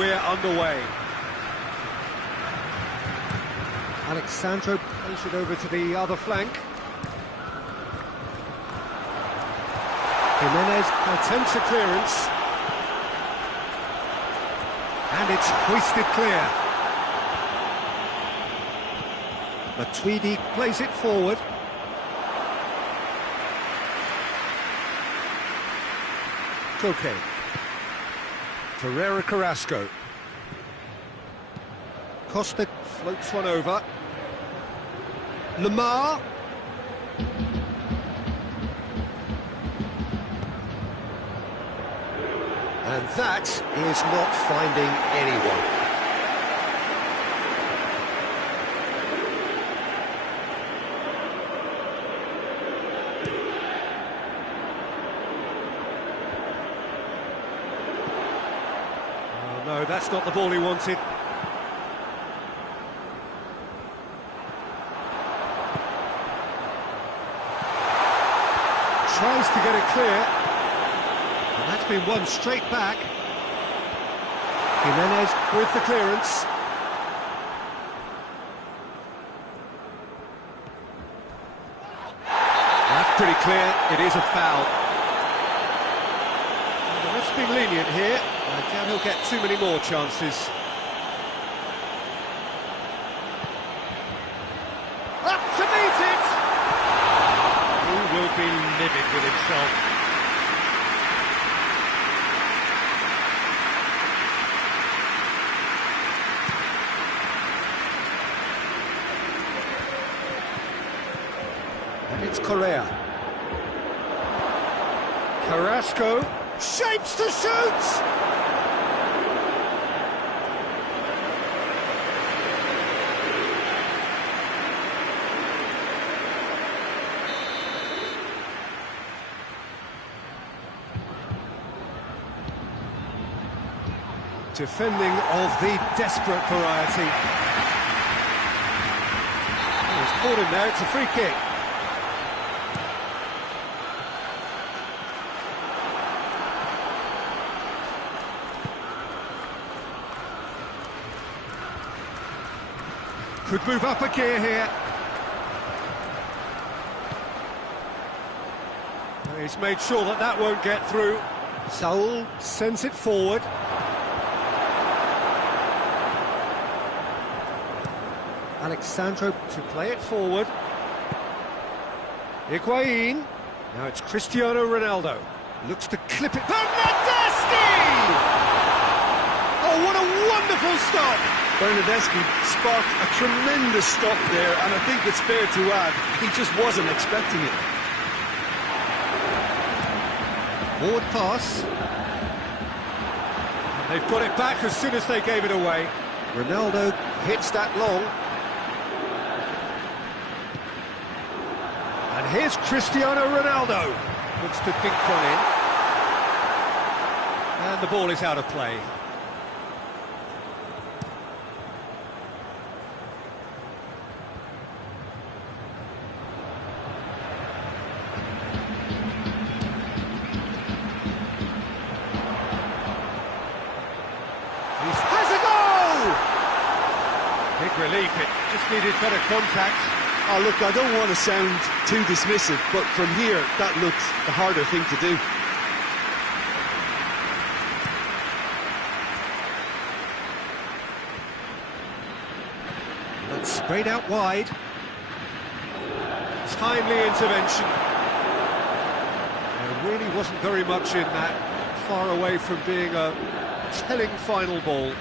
we're underway. Alexandro plays it over to the other flank. Jimenez attempts a clearance. And it's hoisted clear. Matuidi plays it forward. Koke. Ferreira Carrasco. Costa floats one over. Lamar. And that is not finding anyone. Oh no, that's not the ball he wanted. Tries to get it clear. And that's been won straight back. Jimenez with the clearance. That's pretty clear, it is a foul. And the ref's been lenient here. I doubt he'll get too many more chances. Up to meet it! He will be livid with himself. It's Correa. Carrasco shapes to shoot! Defending of the desperate variety. Oh, he's caught him there, it's a free kick. Could move up a gear here. He's made sure that that won't get through. Saul sends it forward. Alexandro to play it forward. Higuain. Now it's Cristiano Ronaldo. Looks to clip it. Bernardeschi! Oh, what a wonderful stop! Bernardeschi sparked a tremendous stop there, and I think it's fair to add, he just wasn't expecting it. Forward pass. They've got it back as soon as they gave it away. Ronaldo hits that long. And here's Cristiano Ronaldo. Looks to dink one in. And the ball is out of play. Big relief, it just needed better contact. Oh, look, I don't want to sound too dismissive, but from here, that looks the harder thing to do. That's sprayed out wide. Timely intervention. There really wasn't very much in that, far away from being a telling final ball.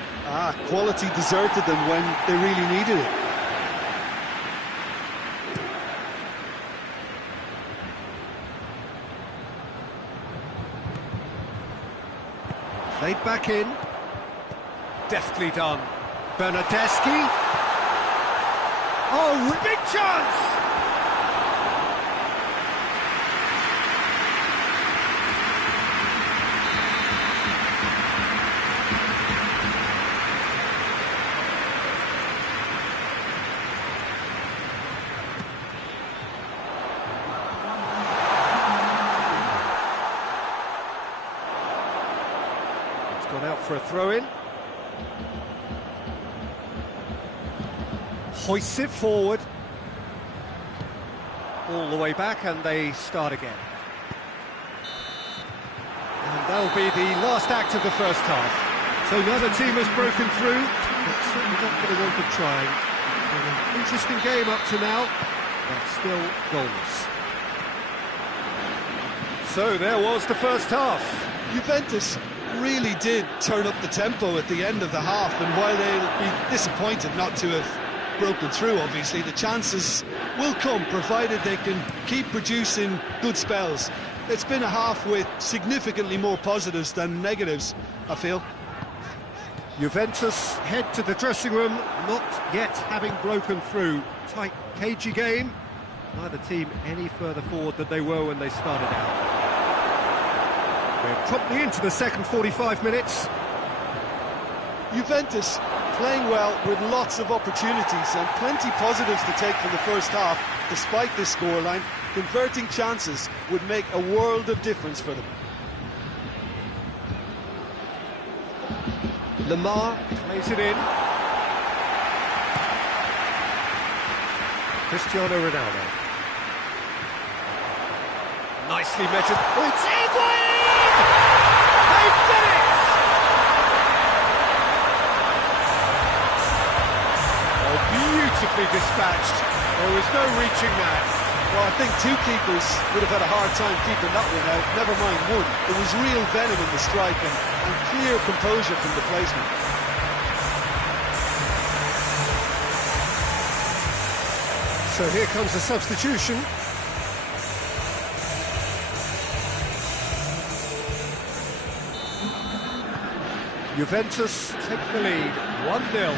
Quality deserted them when they really needed it. Played back in. Deftly done. Bernardeschi. Oh, big chance! Gone out for a throw-in. hoists it forward. All the way back, and they start again. And that'll be the last act of the first half. So neither team has broken through, but certainly not going to want to try. It's been an interesting game up to now, but still goalless. So there was the first half. Juventus really did turn up the tempo at the end of the half, and while they'll be disappointed not to have broken through, obviously, the chances will come, provided they can keep producing good spells. It's been a half with significantly more positives than negatives, I feel. Juventus head to the dressing room, not yet having broken through. Tight, cagey game. Neither team any further forward than they were when they started out. We're promptly into the second 45 minutes. Juventus playing well with lots of opportunities and plenty positives to take from the first half, despite this scoreline. Converting chances would make a world of difference for them. Lamar plays it in. Cristiano Ronaldo. Nicely measured. Oh, it's Higuain! They've done it! Oh, beautifully dispatched. There was no reaching that. Well, I think two keepers would have had a hard time keeping that one out, never mind one. There was real venom in the strike and clear composure from the placement. So here comes the substitution. Juventus take the lead, 1-0.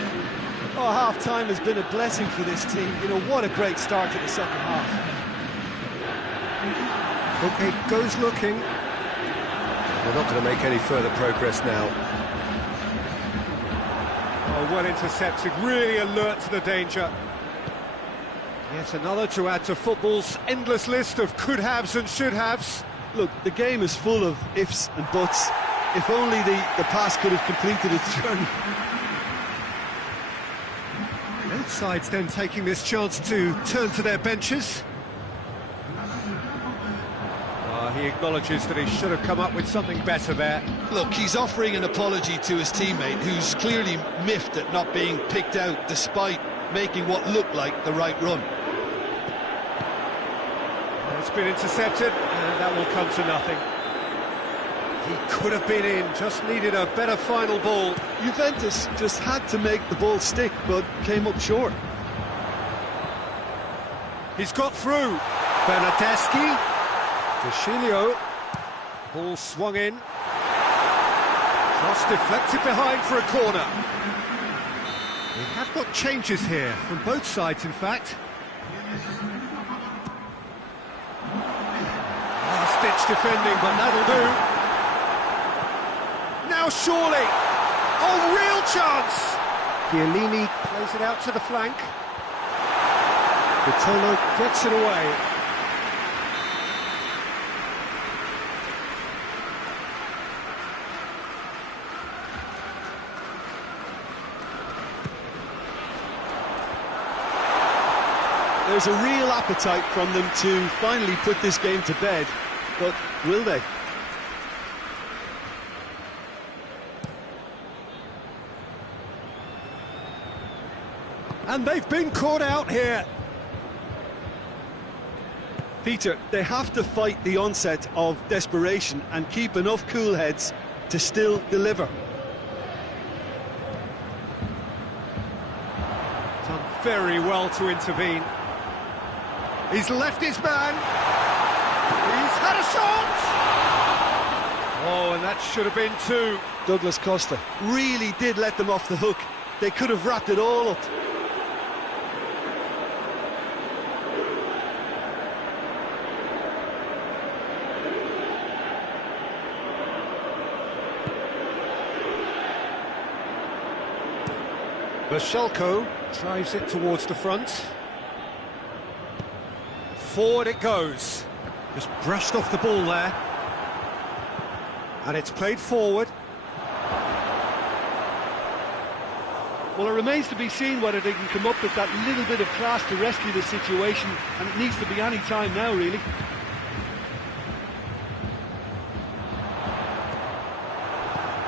Oh, half-time has been a blessing for this team. You know, what a great start to the second half. Okay, goes looking. They're not going to make any further progress now. Oh, well intercepted, really alert to the danger. Yet another to add to football's endless list of could-haves and should-haves. Look, the game is full of ifs and buts. If only the pass could have completed its journey. Both sides then taking this chance to turn to their benches. He acknowledges that he should have come up with something better there. Look, he's offering an apology to his teammate, who's clearly miffed at not being picked out despite making what looked like the right run. It's been intercepted, and that will come to nothing. He could have been in, just needed a better final ball. Juventus just had to make the ball stick, but came up short. He's got through. Bernardeschi. Deschilio. Ball swung in. Cross deflected behind for a corner. We have got changes here, from both sides, in fact. Last-ditch defending, but that'll do. Now surely! Oh, real chance! Chiellini plays it out to the flank. Vitolo gets it away. There's a real appetite from them to finally put this game to bed, but will they? And they've been caught out here. Peter, they have to fight the onset of desperation and keep enough cool heads to still deliver. Done very well to intervene. He's left his man. He's had a shot. Oh, and that should have been two. Douglas Costa really did let them off the hook. They could have wrapped it all up. Bashelko drives it towards the front. Forward it goes. Just brushed off the ball there. And it's played forward. Well, it remains to be seen whether they can come up with that little bit of class to rescue the situation, and it needs to be any time now, really.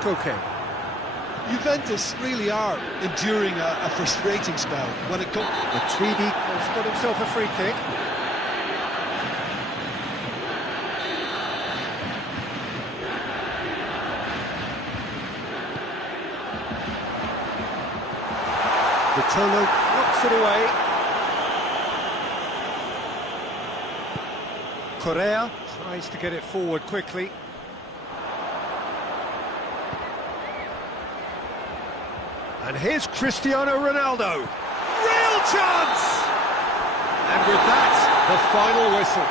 Koke. Juventus really are enduring a frustrating spell when it comes... Matuidi has got himself a free kick. Vitolo knocks it away. Correa tries to get it forward quickly. And here's Cristiano Ronaldo. Real chance! And with that, the final whistle.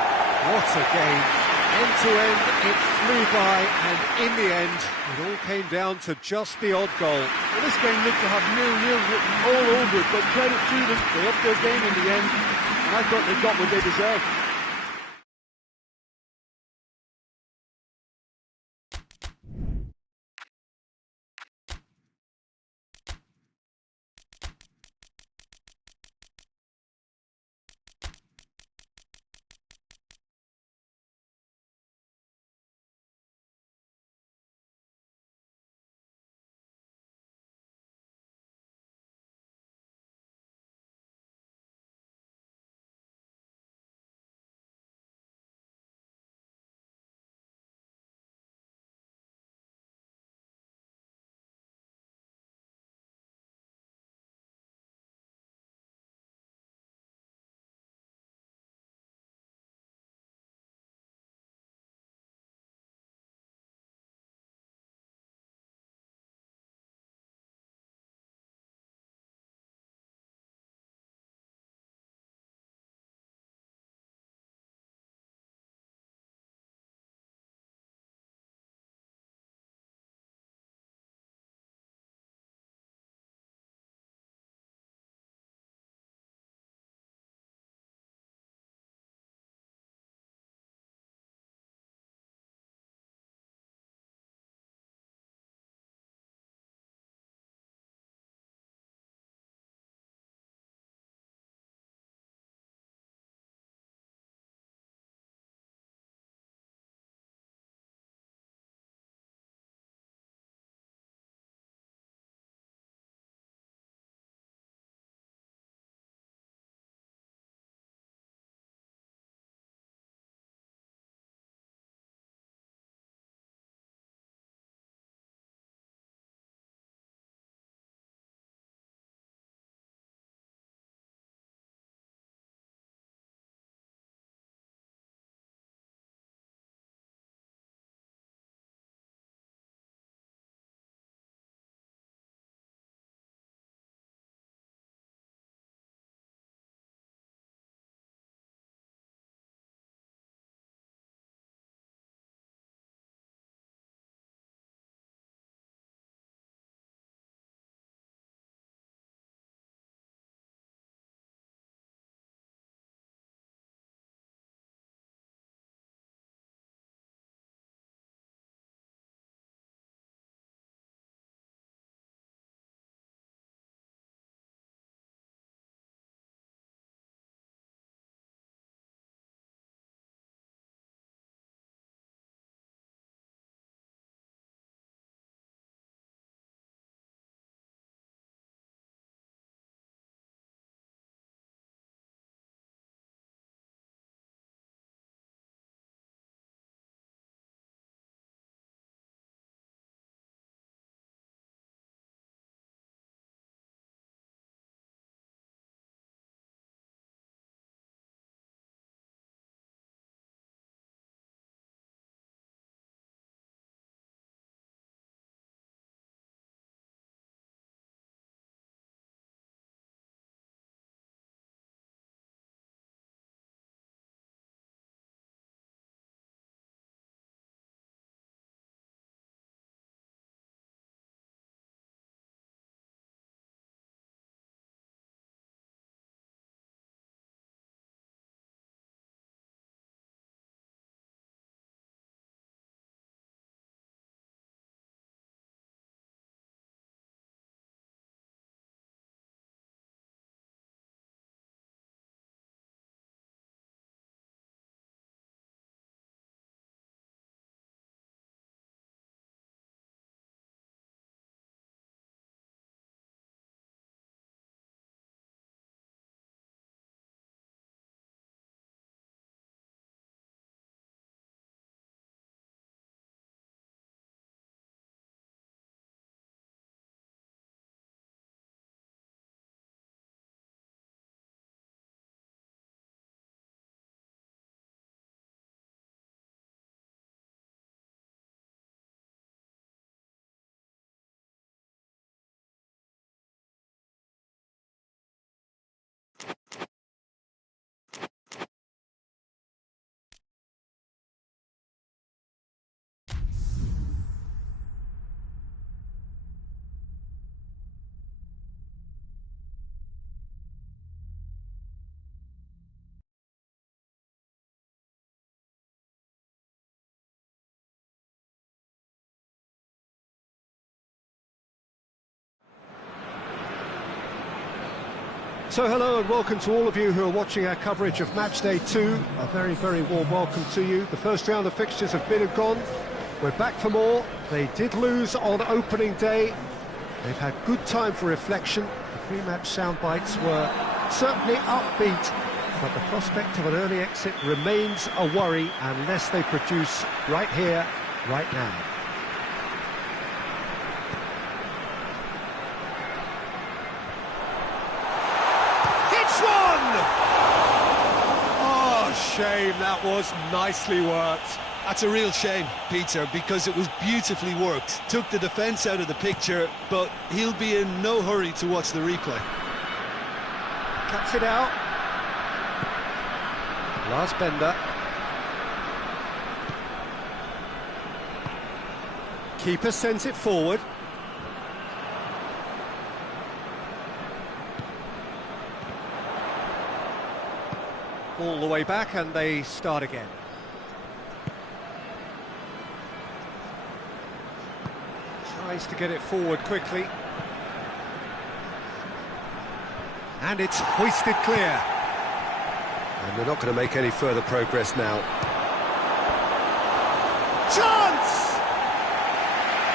What a game. End to end, it flew by, and in the end, it all came down to just the odd goal. Well, this game looked to have 0-0 written all over it, but credit to them, they upped their game in the end, and I thought they got what they deserved. So hello and welcome to all of you who are watching our coverage of match day 2. A very, very warm welcome to you. The first round of fixtures have been and gone. We're back for more. They did lose on opening day. They've had good time for reflection. The pre-match soundbites were certainly upbeat, but the prospect of an early exit remains a worry unless they produce right here, right now. Shame, that was nicely worked. That's a real shame, Peter, because it was beautifully worked. Took the defence out of the picture, but he'll be in no hurry to watch the replay. Cuts it out. Last bender. Keeper sends it forward. All the way back and they start again. Tries to get it forward quickly. And it's hoisted clear. And they're not going to make any further progress now. Chance!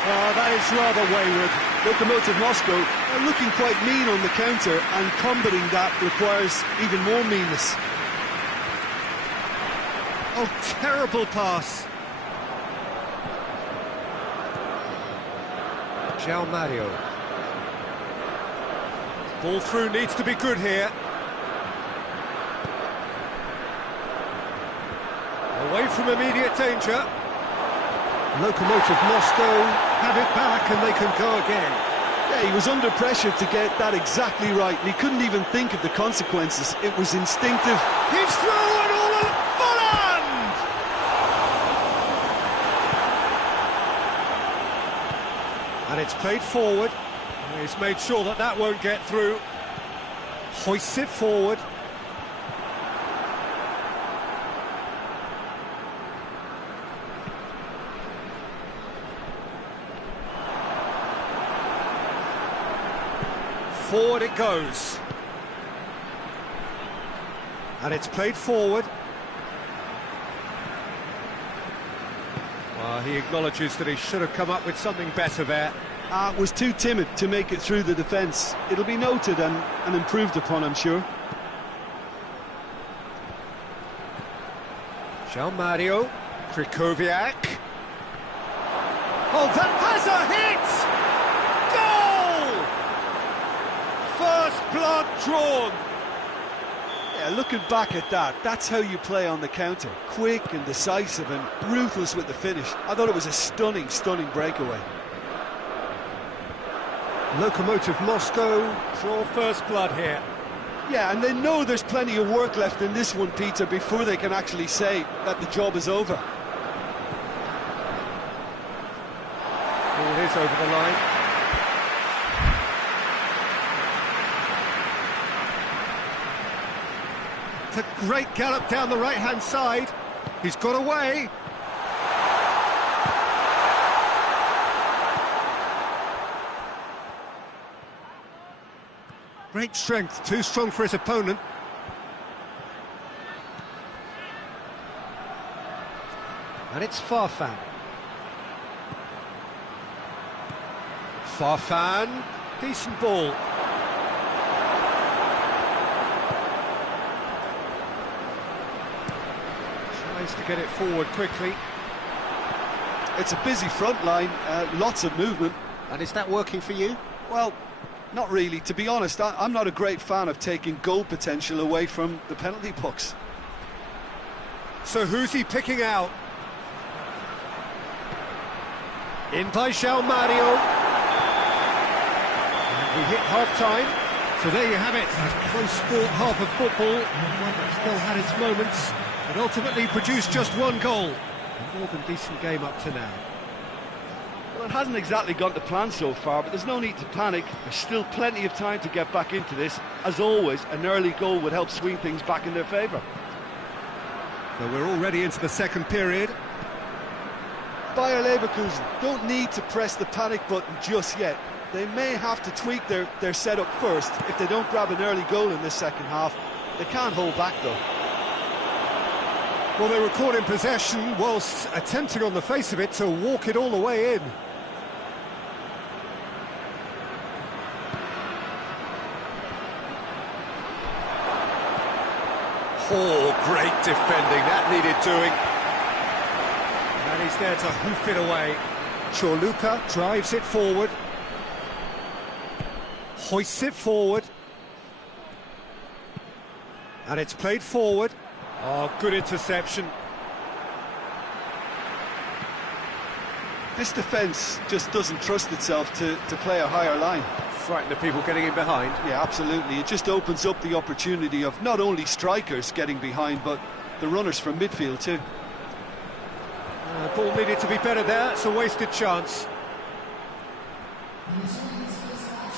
Oh, that is rather wayward. Lokomotiv Moscow are looking quite mean on the counter, and combating that requires even more meanness. Oh, terrible pass. João Mario. Ball through needs to be good here. Away from immediate danger. Lokomotiv Moscow have it back and they can go again. Yeah, he was under pressure to get that exactly right, and he couldn't even think of the consequences. It was instinctive. He's through and all of and it's played forward. He's made sure that that won't get through. Hoists it forward. Forward it goes. And it's played forward. He acknowledges that he should have come up with something better there. Was too timid to make it through the defence. It'll be noted and improved upon, I'm sure. João Mario, Krychowiak. Oh, that has a hit! Goal! First blood drawn. Yeah, looking back at that, that's how you play on the counter. Quick and decisive and ruthless with the finish. I thought it was a stunning, stunning breakaway. Lokomotiv Moscow draw first blood here. Yeah, and they know there's plenty of work left in this one, Peter, before they can actually say that the job is over. Ball is over the line. A great gallop down the right-hand side. He's got away. Great strength, too strong for his opponent. And it's Farfan. Farfan, decent ball. To get it forward quickly. It's a busy front line, lots of movement. And is that working for you? Well, not really. To be honest, I'm not a great fan of taking goal potential away from the penalty box. So who's he picking out? In by João Mario. And we hit half-time. So there you have it, a close sport half of football, and one that still had its moments, but ultimately produced just one goal. A more than decent game up to now. Well, it hasn't exactly gone to plan so far, but there's no need to panic. There's still plenty of time to get back into this. As always, an early goal would help swing things back in their favour. So we're already into the second period. Bayer Leverkusen don't need to press the panic button just yet. They may have to tweak their setup first. If they don't grab an early goal in this second half, they can't hold back though. Well, they were caught in possession whilst attempting on the face of it to walk it all the way in. Oh, great defending, that needed doing. And he's there to hoof it away. Chorluka drives it forward. Hoists it forward. And it's played forward. Oh, good interception. This defence just doesn't trust itself to play a higher line. Frighten the people getting in behind. Yeah, absolutely. It just opens up the opportunity of not only strikers getting behind, but the runners from midfield too. Ball needed to be better there. It's a wasted chance.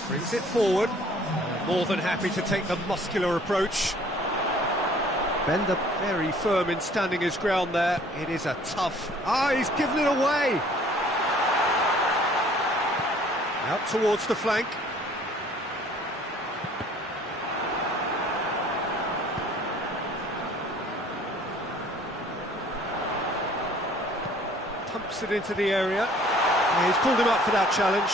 Brings it forward. More than happy to take the muscular approach. Bender very firm in standing his ground there. It is a tough... he's given it away! Out towards the flank. Pumps it into the area. He's pulled him up for that challenge.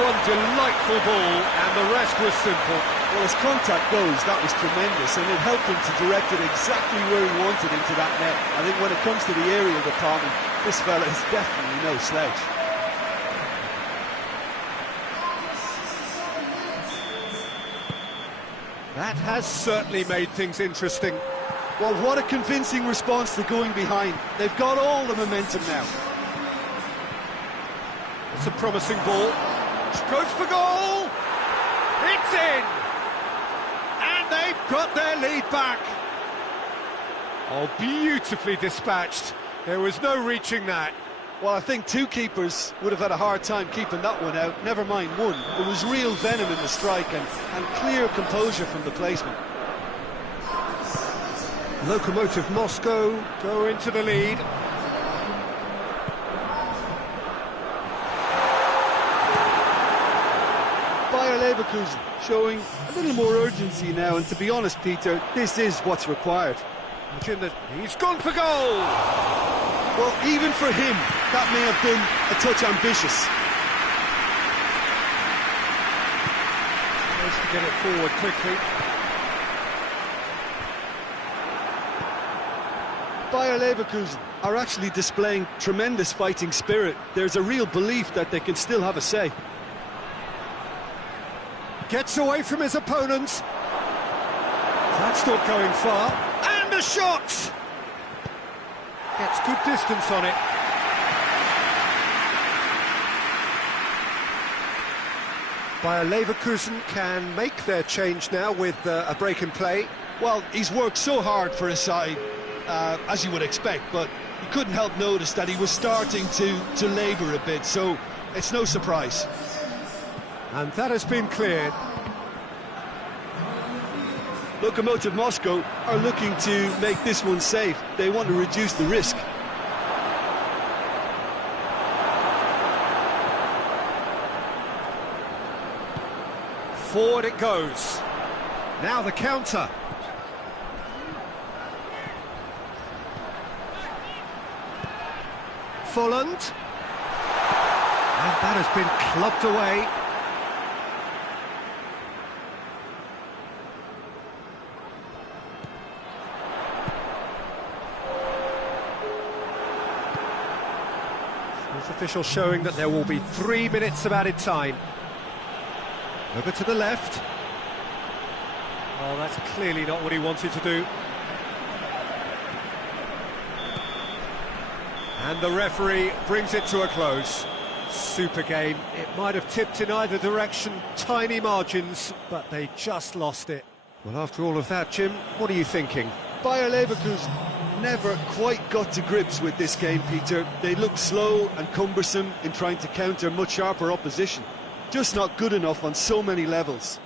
One delightful ball, and the rest was simple. Well, as contact goes, that was tremendous, and it helped him to direct it exactly where he wanted into that net. I think when it comes to the aerial department, this fella is definitely no slouch. That has certainly made things interesting. Well, what a convincing response to going behind. They've got all the momentum now. It's a promising ball. Goes for goal! It's in! And they've got their lead back. Oh, beautifully dispatched. There was no reaching that. Well, I think two keepers would have had a hard time keeping that one out, never mind one. There was real venom in the strike and clear composure from the placement. Lokomotiv Moscow go into the lead. Bayer Leverkusen showing a little more urgency now, and to be honest, Peter, this is what's required. He's gone for goal! Well, even for him, that may have been a touch ambitious. Tries to get it forward quickly. Bayer Leverkusen are actually displaying tremendous fighting spirit. There's a real belief that they can still have a say. Gets away from his opponents. That's not going far. And a shot! Gets good distance on it. Bayer Leverkusen can make their change now with a break in play. Well, he's worked so hard for his side, as you would expect, but you couldn't help notice that he was starting to labour a bit, so it's no surprise. And that has been cleared. Lokomotiv Moscow are looking to make this one safe. They want to reduce the risk. Forward it goes. Now the counter. Folland. And that has been clubbed away. Fourth official showing that there will be 3 minutes of added time. Over to the left. Oh, that's clearly not what he wanted to do. And the referee brings it to a close. Super game. It might have tipped in either direction, tiny margins, but they just lost it. Well, after all of that, Jim, what are you thinking? Bayer Leverkusen never quite got to grips with this game, Peter. They look slow and cumbersome in trying to counter much sharper opposition. Just not good enough on so many levels.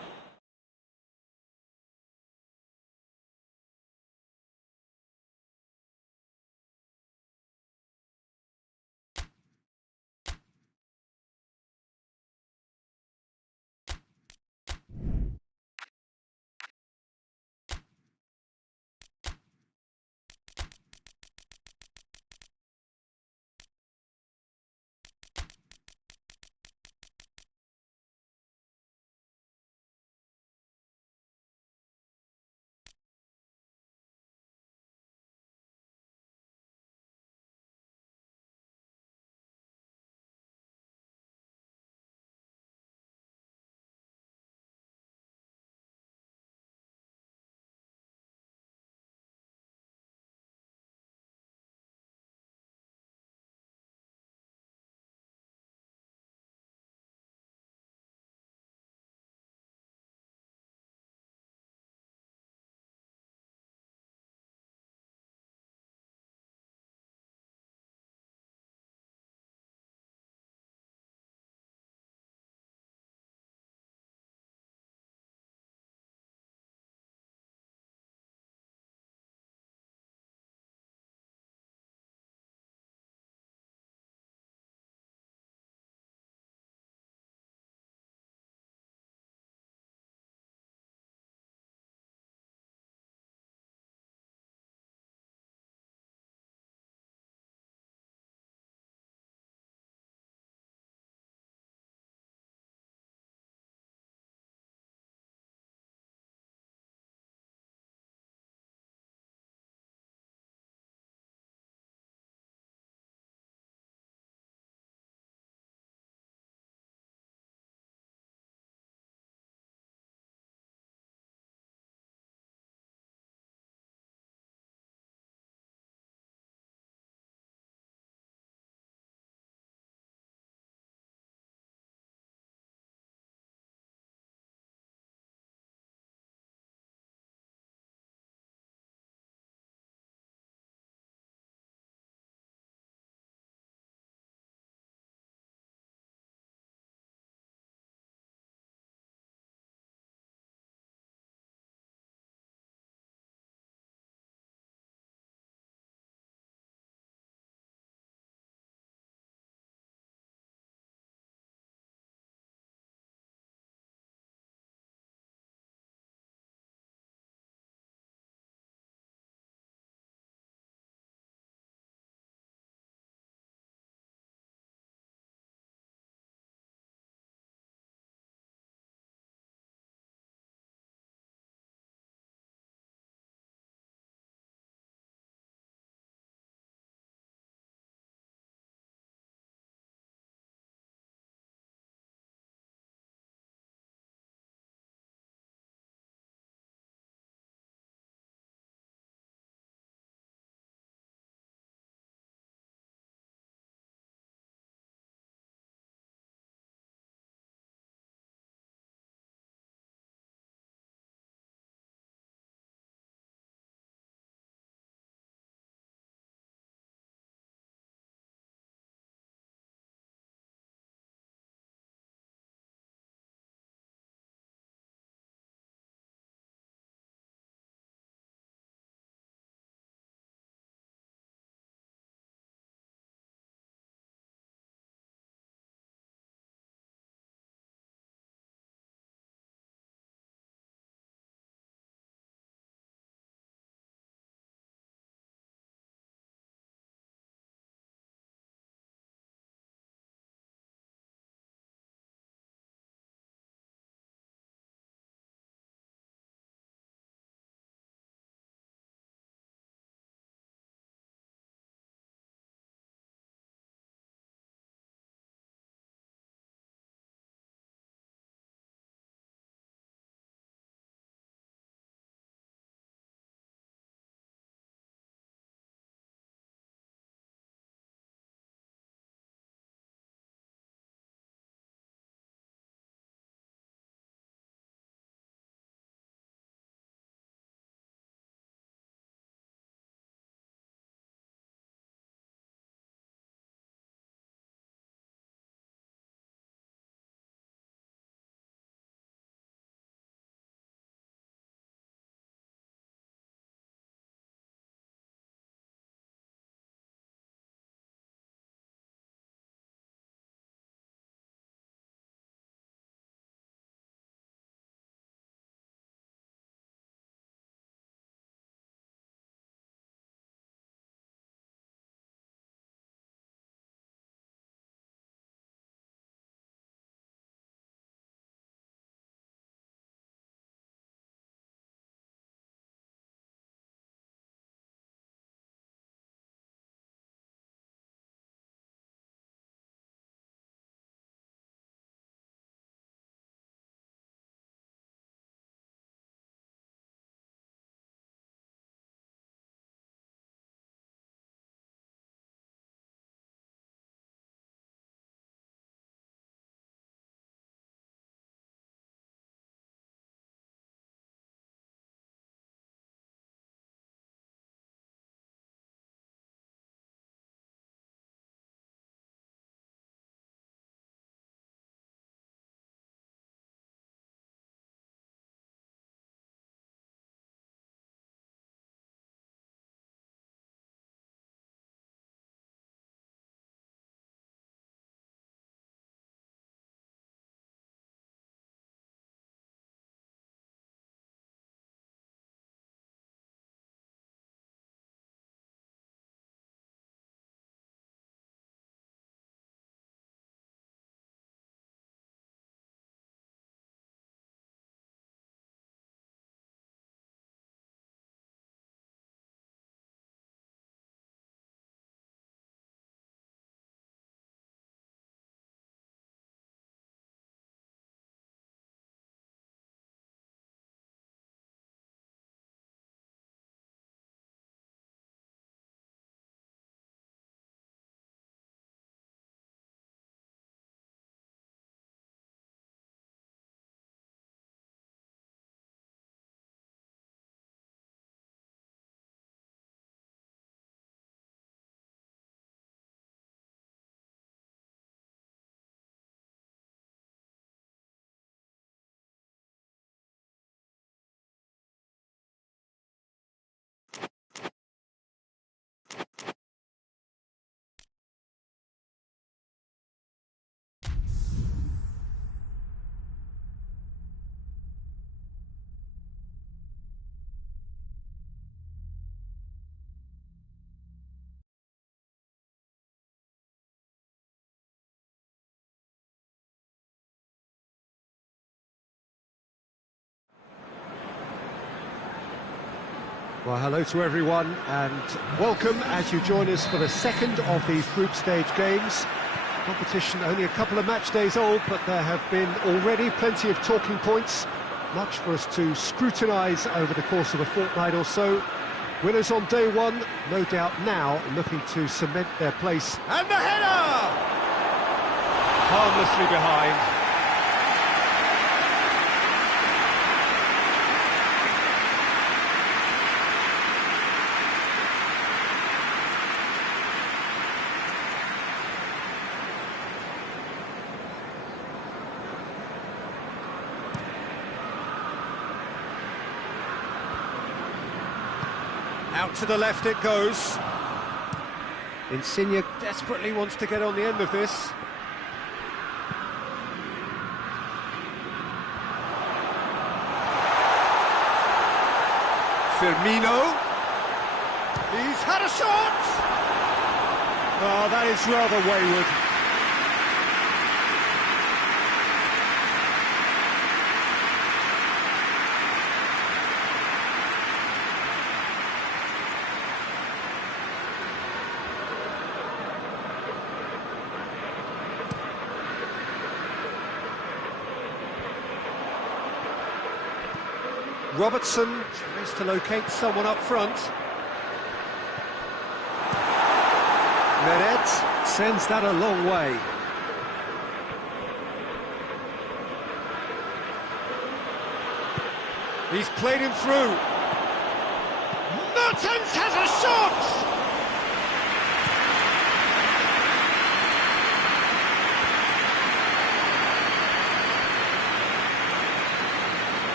Well, hello to everyone and welcome as you join us for the second of these group stage games. Competition only a couple of match days old, but there have been already plenty of talking points, much for us to scrutinise over the course of a fortnight or so. Winners on day one, no doubt now looking to cement their place. And the header! Harmlessly behind. Out to the left it goes. Insigne Desperately wants to get on the end of this. Firmino. He's had a shot! Oh, that is rather wayward. Robertson tries to locate someone up front. Meret sends that a long way. He's played him through. Mertens has a shot!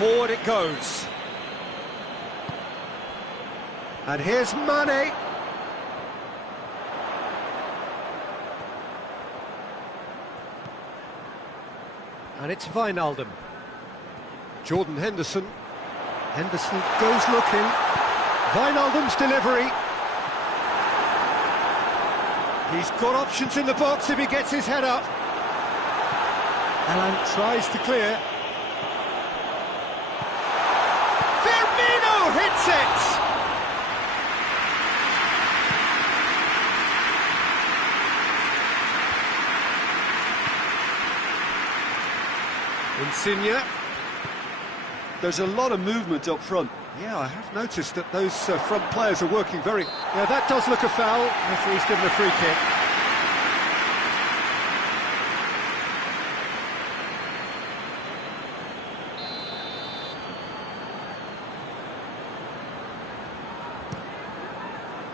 Forward it goes. And here's Mane. And it's Wijnaldum. Jordan Henderson. Henderson goes looking. Wijnaldum's delivery. He's got options in the box if he gets his head up. Alan Tries to clear. Firmino hits it! Insigne. There's a lot of movement up front. Yeah, I have noticed that those front players are working very... Yeah, that does look a foul. Referee's given a free kick.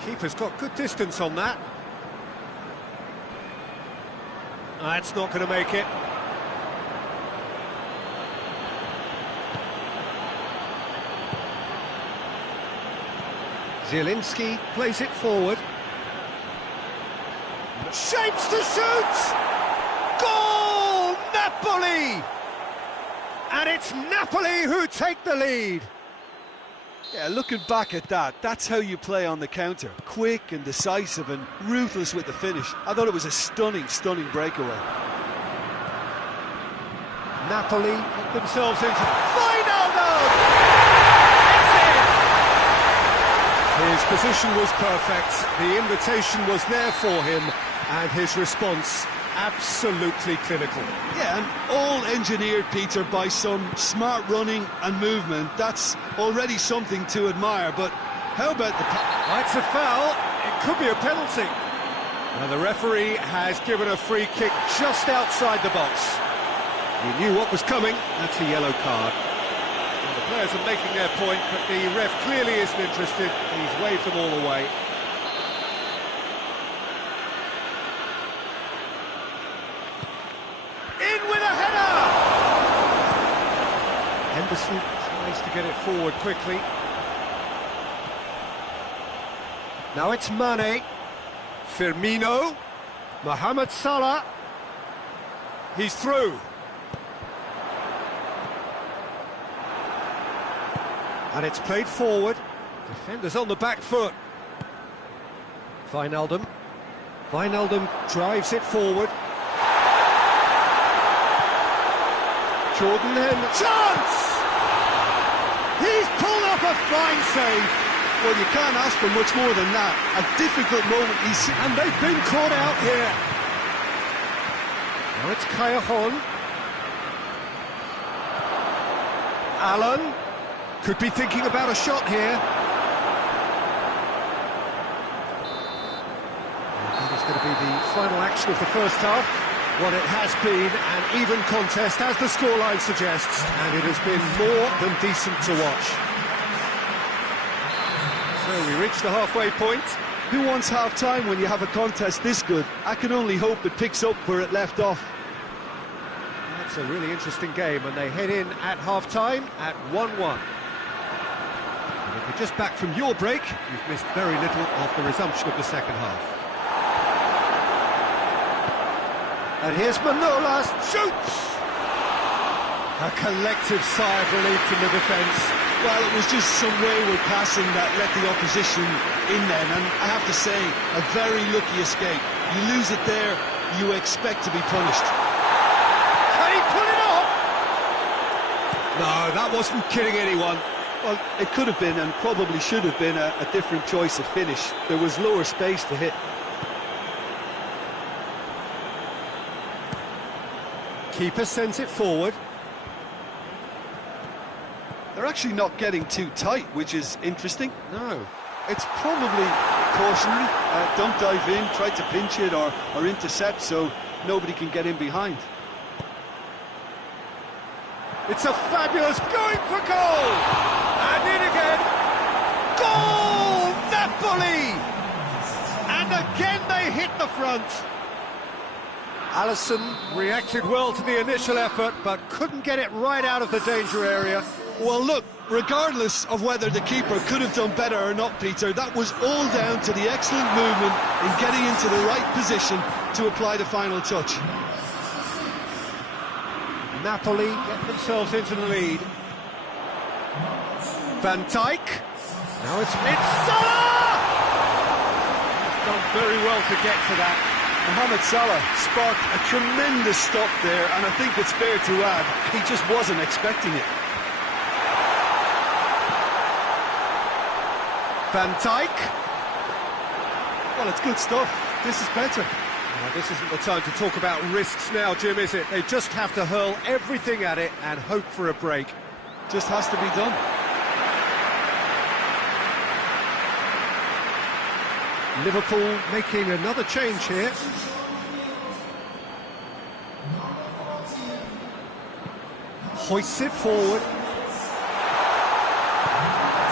Keeper's got good distance on that. That's not going to make it. Zielinski plays it forward. Shapes to shoot! Goal! Napoli! And it's Napoli who take the lead. Yeah, looking back at that, that's how you play on the counter. Quick and decisive and ruthless with the finish. I thought it was a stunning, stunning breakaway. Napoli put themselves into... Wijnaldum! His position was perfect, the invitation was there for him, and his response absolutely clinical. Yeah, and all engineered, Peter, by some smart running and movement. That's already something to admire, but how about the... That's a foul, it could be a penalty. Now the referee has given a free kick just outside the box. He knew what was coming. That's a yellow card. The players are making their point, but the ref clearly isn't interested. He's waved them all away. In with a header! Henderson tries to get it forward quickly. Now it's Mane. Firmino. Mohamed Salah. He's through. And it's played forward. Defenders on the back foot. Wijnaldum. Wijnaldum drives it forward. Jordan Henderson. Chance! He's pulled off a fine save. Well, you can't ask for much more than that. A difficult moment. And they've been caught out here. Now it's Callejon. Allen could be thinking about a shot here. That is going to be the final action of the first half. What it has been an even contest, as the scoreline suggests, and it has been more than decent to watch. So we reach the halfway point. Who wants half-time when you have a contest this good? I can only hope it picks up where it left off. That's a really interesting game, and they head in at half-time at 1-1. And if you're just back from your break, you've missed very little of the resumption of the second half. And here's Manolas, shoots! A collective sigh of relief from the defence. Well, it was just some wayward passing that let the opposition in then, and I have to say, a very lucky escape. You lose it there, you expect to be punished. Can he pull it off? No, that wasn't kidding anyone. Well, it could have been, and probably should have been, a different choice of finish. There was lower space to hit. Keeper sends it forward. They're actually not getting too tight, which is interesting. No. It's probably cautionary. Don't dive in, try to pinch it or intercept so nobody can get in behind. It's a fabulous going for goal! And in again! Goal! Napoli! And again they hit the front. Alisson reacted well to the initial effort, but couldn't get it right out of the danger area. Well, look, regardless of whether the keeper could have done better or not, Peter, that was all down to the excellent movement in getting into the right position to apply the final touch. Napoli get themselves into the lead. Van Dijk. Now it's Salah! He's done very well to get to that. Mohamed Salah sparked a tremendous stop there, and I think it's fair to add, he just wasn't expecting it. Van Dijk. Well, it's good stuff. This is better. Well, this isn't the time to talk about risks now, Jim, is it? They just have to hurl everything at it and hope for a break. Just has to be done. Liverpool making another change here. Hoists it forward.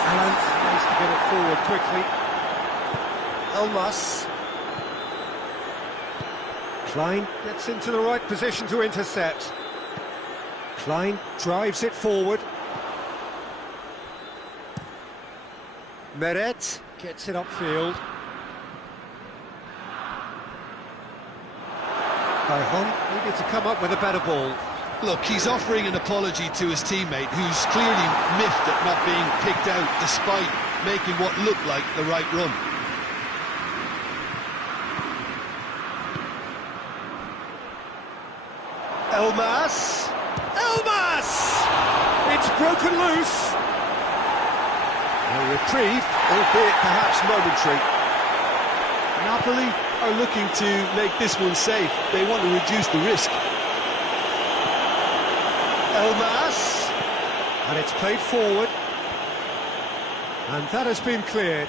Allen tries to get it forward quickly. Elmas. Klein gets into the right position to intercept. Klein drives it forward. Meret gets it upfield. Callejon needed to come up with a better ball. Look, he's offering an apology to his teammate, who's clearly miffed at not being picked out despite making what looked like the right run. Elmas! Elmas! It's broken loose! A reprieve, albeit perhaps momentary. Napoli are looking to make this one safe. They want to reduce the risk. Elmas! And it's played forward. And that has been cleared.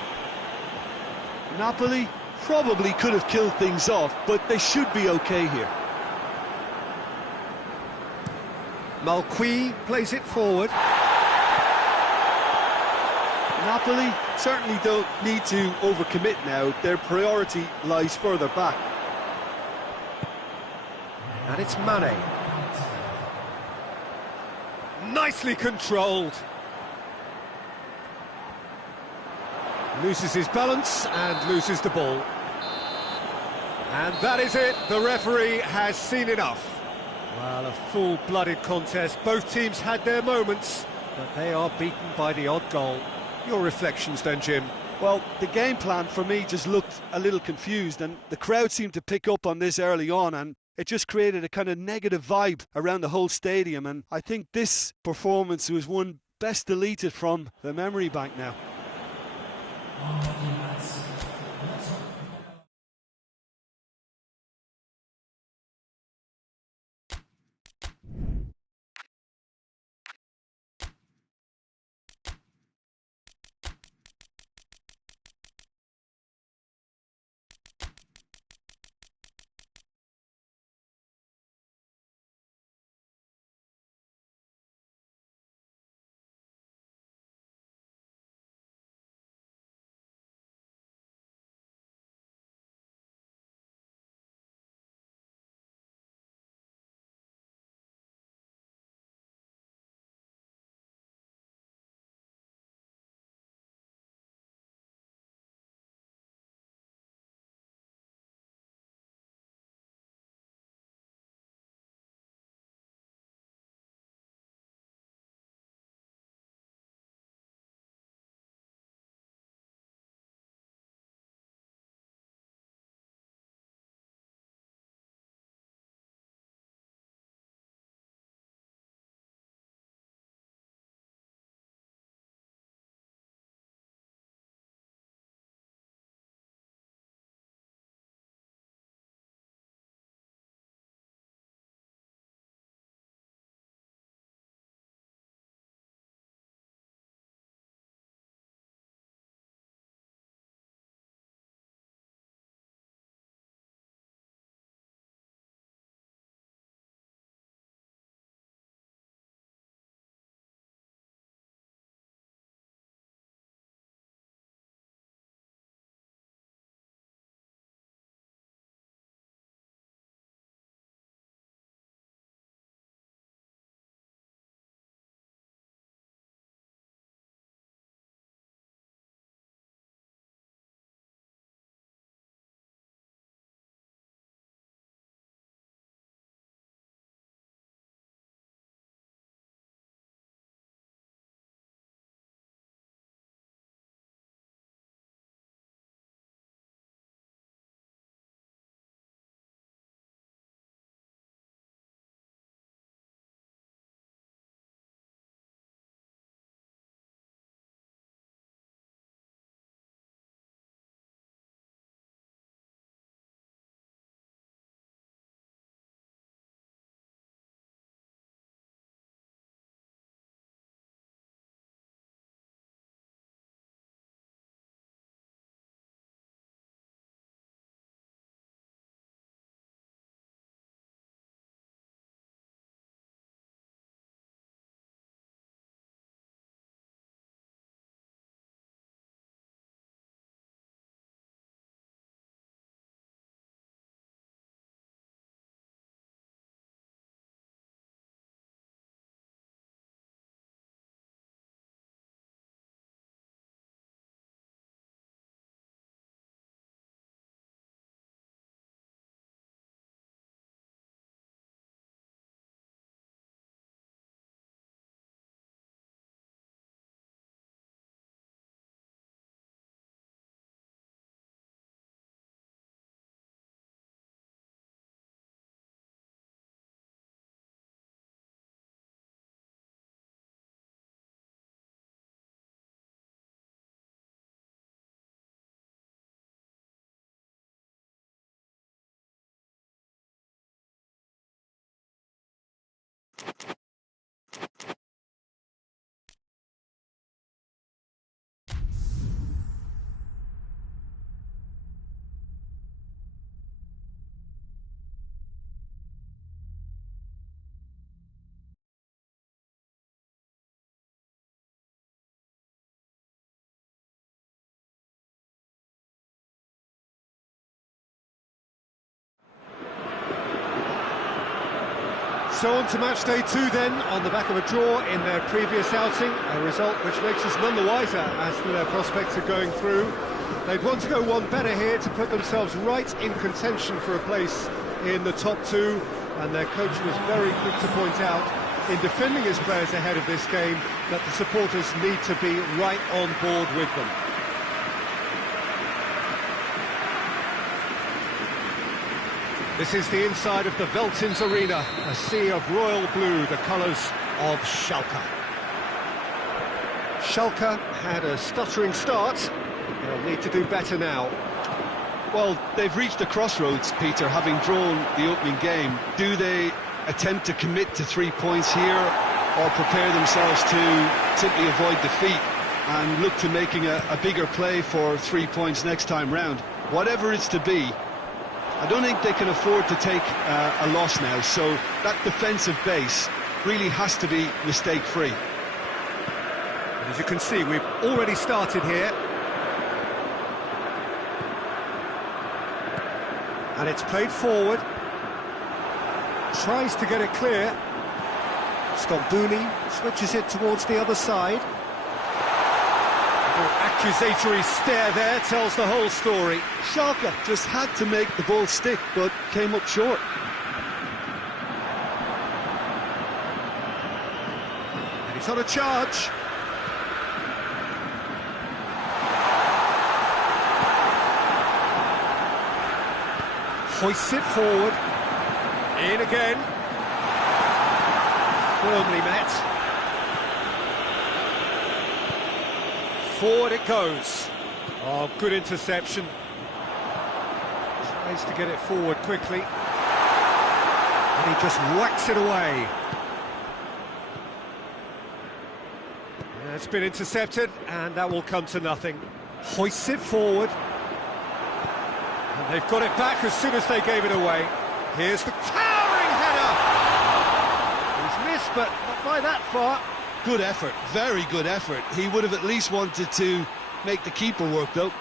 Napoli probably could have killed things off, but they should be okay here. Malqui plays it forward. Napoli certainly don't need to overcommit now. Their priority lies further back. And it's Mane. Nicely controlled. Loses his balance and loses the ball. And that is it. The referee has seen enough. Well, a full-blooded contest. Both teams had their moments, but they are beaten by the odd goal. Your reflections then, Jim? Well, the game plan for me just looked a little confused, and the crowd seemed to pick up on this early on, and it just created a kind of negative vibe around the whole stadium. And I think this performance was one best deleted from the memory bank now. So on to match day 2 then, on the back of a draw in their previous outing, a result which makes us none the wiser as to their prospects of going through. They'd want to go one better here to put themselves right in contention for a place in the top 2, and their coach was very quick to point out, in defending his players ahead of this game, that the supporters need to be right on board with them. This is the inside of the Veltins Arena, a sea of royal blue, the colours of Schalke. Schalke had a stuttering start. They'll need to do better now. Well, they've reached a crossroads, Peter, having drawn the opening game. Do they attempt to commit to 3 points here, or prepare themselves to simply avoid defeat and look to making a bigger play for 3 points next time round? Whatever it's to be, I don't think they can afford to take a loss now, so that defensive base really has to be mistake-free. As you can see, we've already started here. And it's played forward. Tries to get it clear. Stambouli switches it towards the other side. An accusatory stare there tells the whole story. Schalke just had to make the ball stick, but came up short. And he's on a charge. Hoists it forward. In again. Firmly met. Forward it goes. Oh, good interception. Tries to get it forward quickly. And he just whacks it away. Yeah, it's been intercepted, and that will come to nothing. Hoists it forward. And they've got it back as soon as they gave it away. Here's the towering header! He's missed, but not by that far. Good effort, very good effort. He would have at least wanted to make the keeper work, though.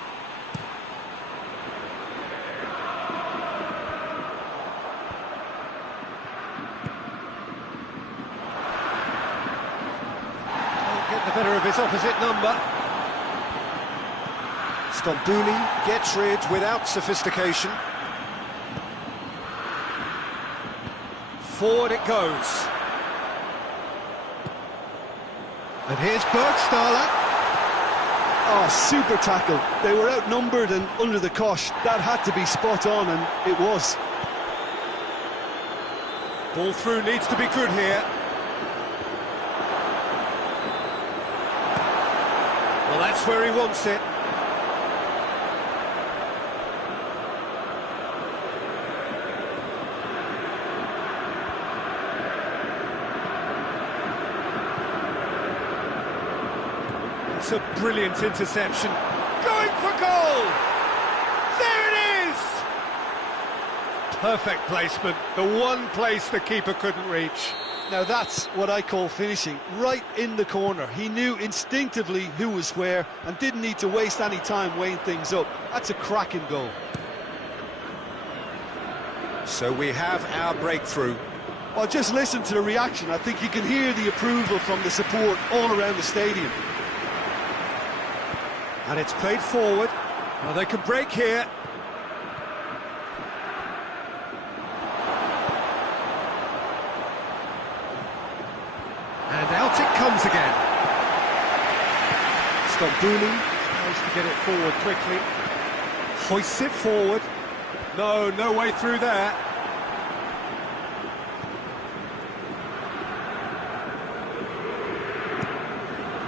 Can't get the better of his opposite number. Stambouli gets rid without sophistication. Forward it goes. And here's Bergstaller. Oh, super tackle. They were outnumbered and under the cosh. That had to be spot on, and it was. Ball through needs to be good here. Well, that's where he wants it. It's a brilliant interception. Going for goal! There it is! Perfect placement. The one place the keeper couldn't reach. Now that's what I call finishing. Right in the corner. He knew instinctively who was where and didn't need to waste any time weighing things up. That's a cracking goal. So we have our breakthrough. Well, just listen to the reaction. I think you can hear the approval from the support all around the stadium. And it's played forward. Well, they can break here. And out it comes again. Stambouli tries to get it forward quickly. Hoists it forward. No way through there.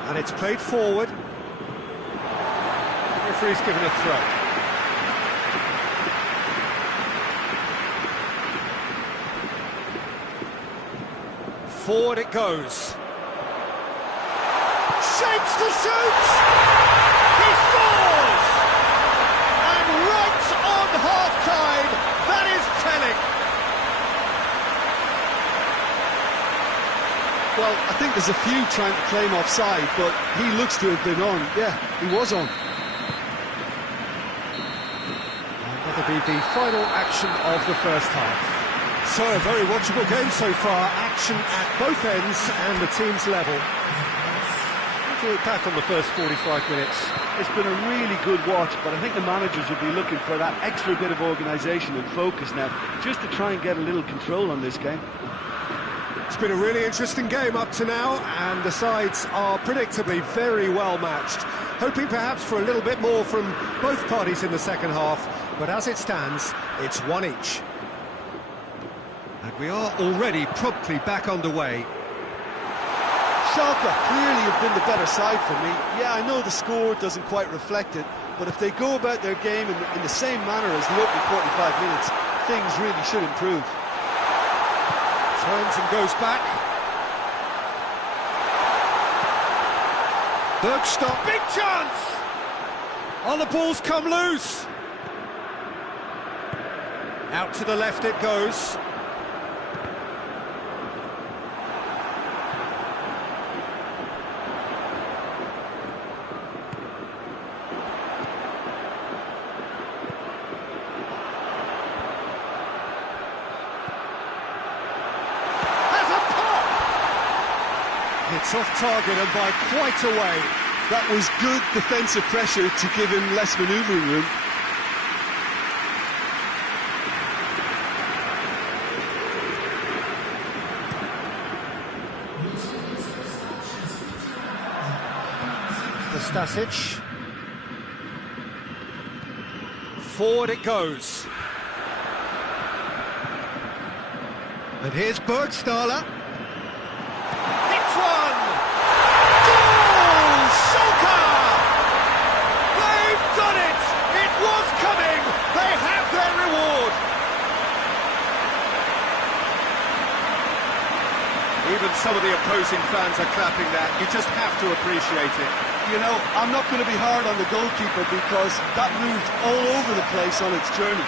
And it's played forward. Referee's given a throw. Forward it goes. Shapes to shoot! He scores! And right on half-time, that is telling. Well, I think there's a few trying to claim offside, but he looks to have been on. Yeah, he was on. That'll be the final action of the first half. So, a very watchable game so far. Action at both ends and the team's level. What do you look back on the first 45 minutes? It's been a really good watch, but I think the managers will be looking for that extra bit of organisation and focus now, just to try and get a little control on this game. It's been a really interesting game up to now, and the sides are predictably very well matched. Hoping perhaps for a little bit more from both parties in the second half, but as it stands, it's one each. And we are already promptly back underway. Schalke clearly have been the better side for me. Yeah, I know the score doesn't quite reflect it, but if they go about their game in the same manner as the opening 45 minutes, things really should improve. Turns and goes back. Bergstop, big chance! Oh, the ball's come loose. Out to the left it goes. It's off target and by quite a way. That was good defensive pressure to give him less manoeuvring room. Stasic. Forward it goes. And here's Bergstaller. Hits one! Goal! Schalke! They've done it! It was coming! They have their reward! Even some of the opposing fans are clapping that. You just have to appreciate it. You know, I'm not going to be hard on the goalkeeper because that moved all over the place on its journey.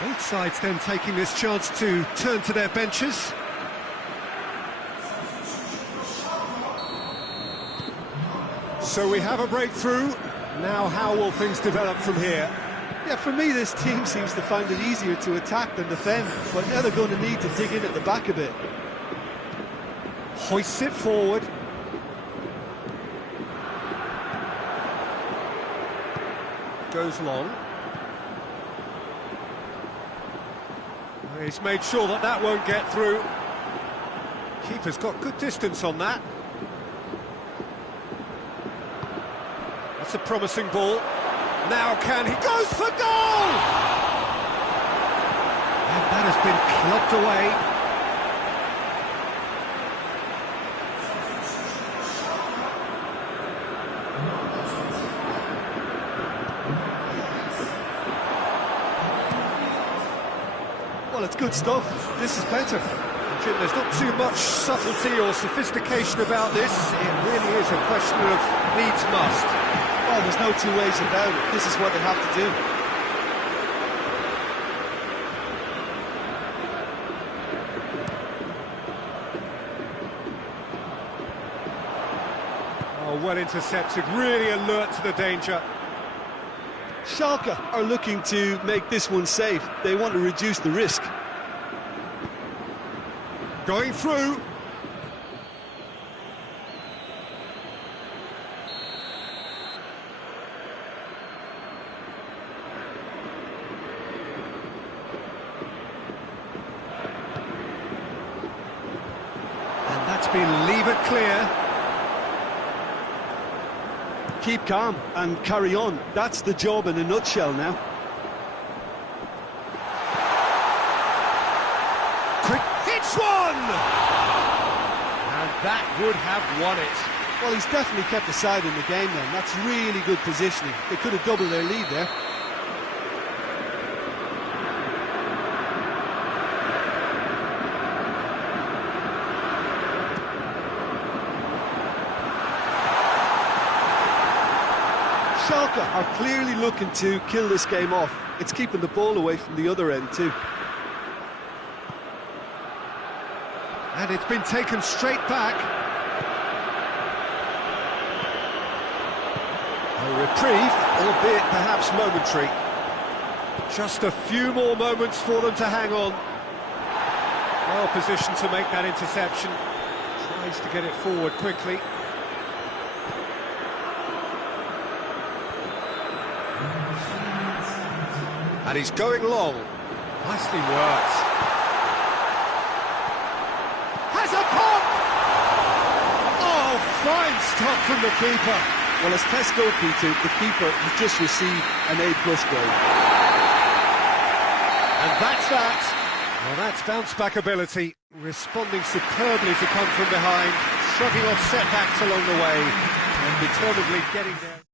Both sides then taking this chance to turn to their benches. So we have a breakthrough. Now how will things develop from here? Yeah, for me, this team seems to find it easier to attack than defend, but now they're going to need to dig in at the back a bit. Hoists it forward. Goes long. He's made sure that that won't get through. Keeper's got good distance on that. That's a promising ball. Now can he? Goes for goal! And that has been clubbed away. Well, it's good stuff. This is better. Jim, there's not too much subtlety or sophistication about this. It really is a question of needs must. Oh, there's no two ways about it. This is what they have to do. Oh, well intercepted, really alert to the danger. Schalke are looking to make this one safe. They want to reduce the risk. Going through. And that's been leave it clear. Keep calm and carry on. That's the job in a nutshell now. Quick hits one! And that would have won it. Well, he's definitely kept the side in the game then. That's really good positioning. They could have doubled their lead there. Schalke are clearly looking to kill this game off. It's keeping the ball away from the other end too. And it's been taken straight back. A reprieve, albeit perhaps momentary. Just a few more moments for them to hang on. Well positioned to make that interception. Tries to get it forward quickly. And he's going long. Nicely worked. Has a pop! Oh, fine stop from the keeper. Well, as tests go, Peter, the keeper has just received an A+ grade. And that's that. Well, that's bounce-back ability, responding superbly to come from behind, shrugging off setbacks along the way, and determinedly getting there.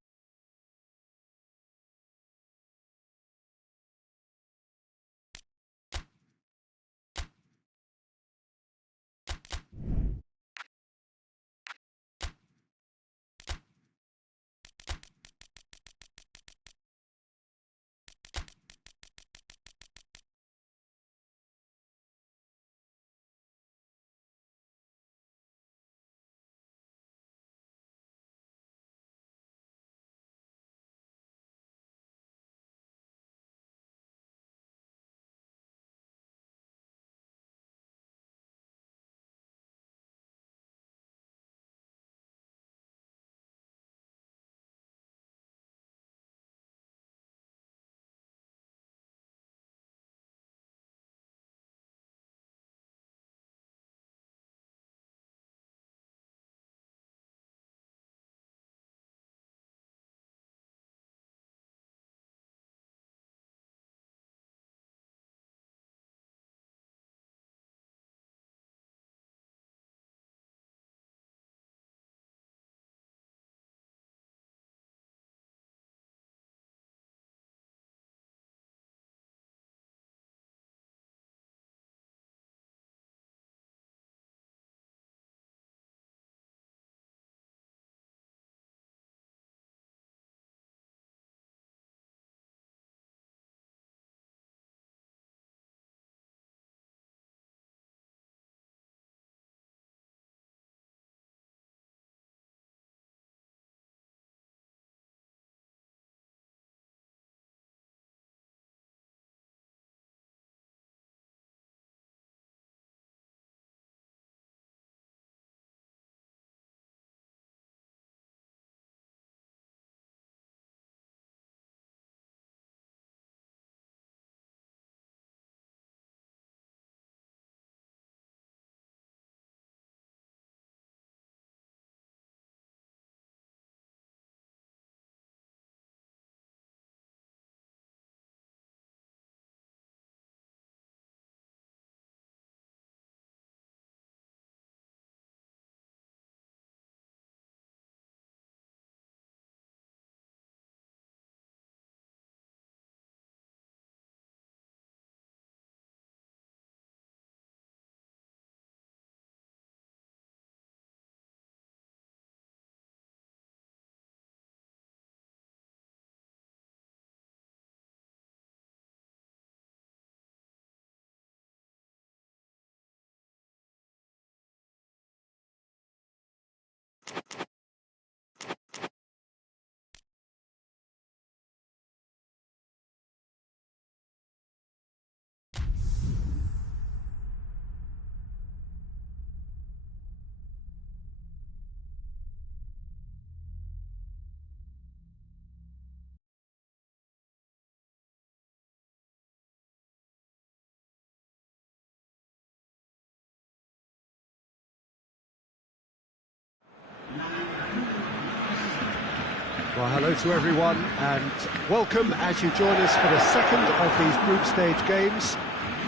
Well, hello to everyone, and welcome as you join us for the second of these group stage games.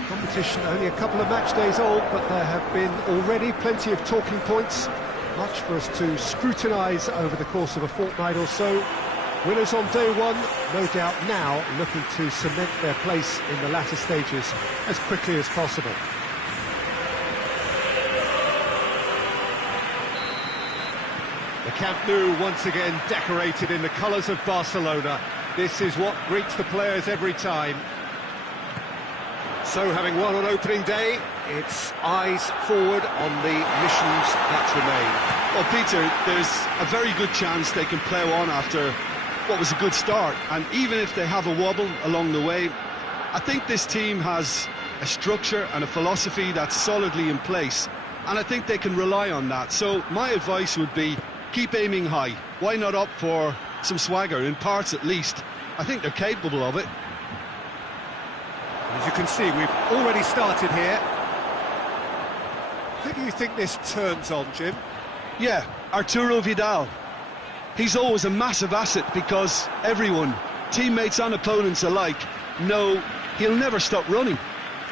Competition only a couple of match days old, but there have been already plenty of talking points, much for us to scrutinise over the course of a fortnight or so. Winners on day one, no doubt now looking to cement their place in the latter stages as quickly as possible. The Camp Nou once again decorated in the colours of Barcelona. This is what greets the players every time. So, having won on opening day, it's eyes forward on the missions that remain. Well, Peter, there's a very good chance they can plough on after what was a good start. And even if they have a wobble along the way, I think this team has a structure and a philosophy that's solidly in place. And I think they can rely on that. So, my advice would be, keep aiming high. Why not opt for some swagger, in parts at least? I think they're capable of it. As you can see, we've already started here. Who do you think this turns on, Jim? Yeah, Arturo Vidal. he's always a massive asset because everyone, teammates and opponents alike, know he'll never stop running.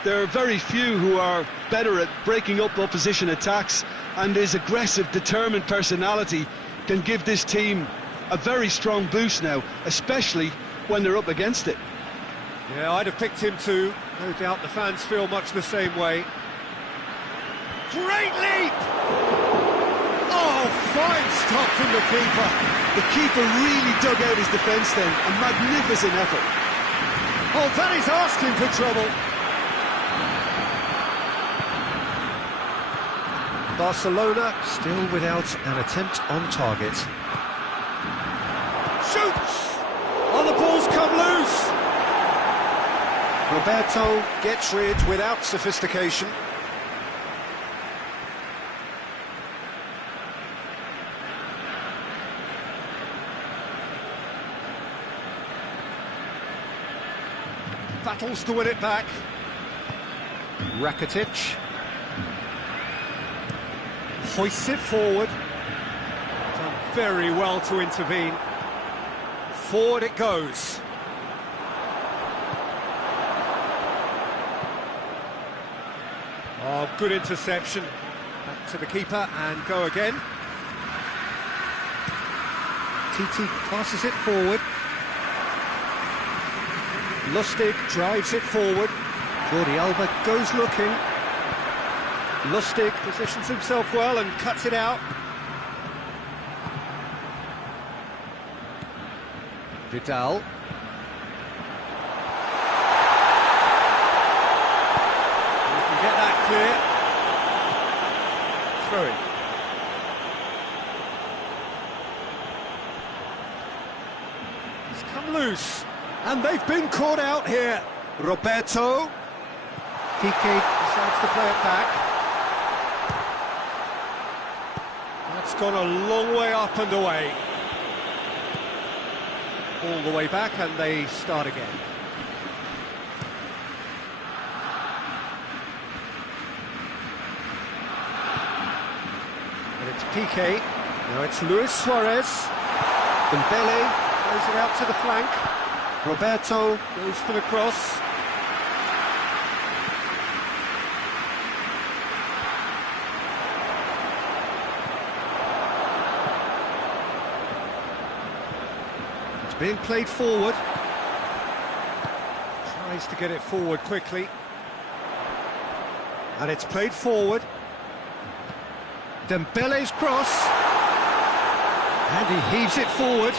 There are very few who are better at breaking up opposition attacks, and his aggressive, determined personality can give this team a very strong boost now, especially when they're up against it. Yeah, I'd have picked him too. No doubt the fans feel much the same way. Great leap! Oh, fine stop from the keeper. The keeper really dug out his defence then, a magnificent effort. Oh, that is asking for trouble. Barcelona still without an attempt on target. Shoots! Oh, the ball's come loose. Roberto gets rid without sophistication. Battles to win it back. Rakitic Hoists it forward. Done very well to intervene. Forward it goes. Oh, good interception. Back to the keeper and go again. TT passes it forward. Lustig drives it forward. Jordi Alba goes looking. Lustig positions himself well and cuts it out. Vidal. You can get that clear. Throw it. He's come loose. And they've been caught out here. Roberto. Piqué Decides to play it back. That's gone a long way up and away. All the way back and they start again. And it's Piqué. Now it's Luis Suarez. Dembele Throws it out to the flank. Roberto Goes for the cross. It's being played forward. Tries to get it forward quickly. And it's played forward. Dembele's cross. And he heaves it forward.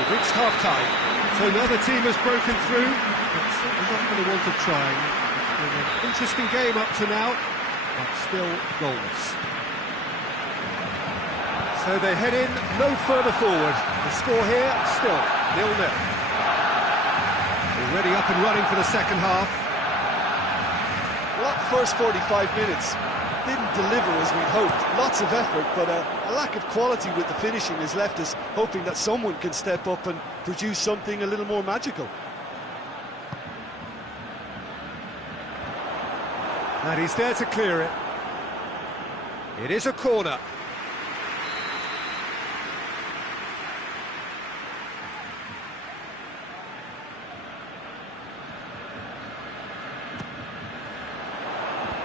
We've reached half-time. So now the team has broken through. But certainly not for the want of trying. It's been an Interesting game up to now, but still goalless. So they head in no further forward. The score here, still 0-0. Already up and running for the second half. Well, that first 45 minutes didn't deliver as we'd hoped. Lots of effort, but a lack of quality with the finishing has left us hoping that someone can step up and produce something a little more magical. And he's there to clear it. It is a corner.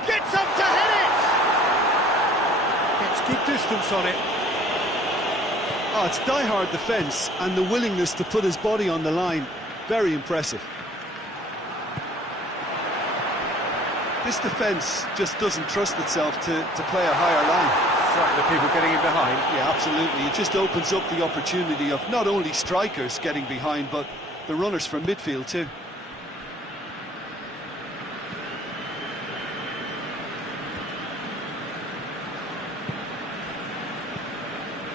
Gets up to head it! Gets good distance on it. Oh, it's die-hard defence and the willingness to put his body on the line. Very impressive. This defence just doesn't trust itself to play a higher line. Frighten the people getting in behind. Yeah, absolutely. It just opens up the opportunity of not only strikers getting behind, but the runners from midfield too.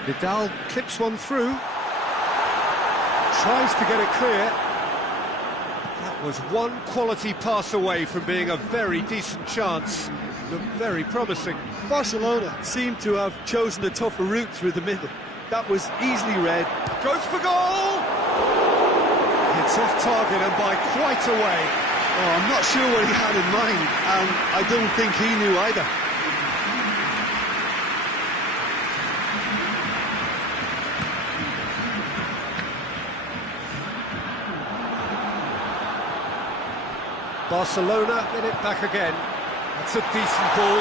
Vidal clips one through. Tries to get it clear. That was one quality pass away from being a very decent chance. Looked very promising. Barcelona seemed to have chosen a tougher route through the middle. That was easily read. Goes for goal! It's off target and by quite a way. Oh, I'm not sure what he had in mind, and I don't think he knew either. Barcelona get it back again. That's a decent ball.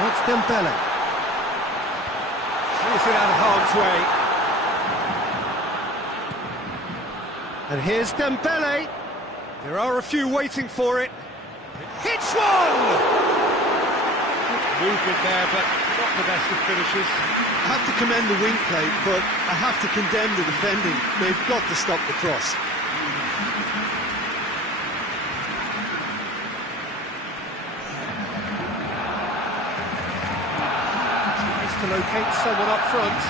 That's Dembele. Clears it out of harm's way. And here's Dembele. There are a few waiting for it. It hits one! Good movement there, but not the best of finishes. I have to commend the wing play, but I have to condemn the defending. They've got to stop the cross. Tries to locate someone up front.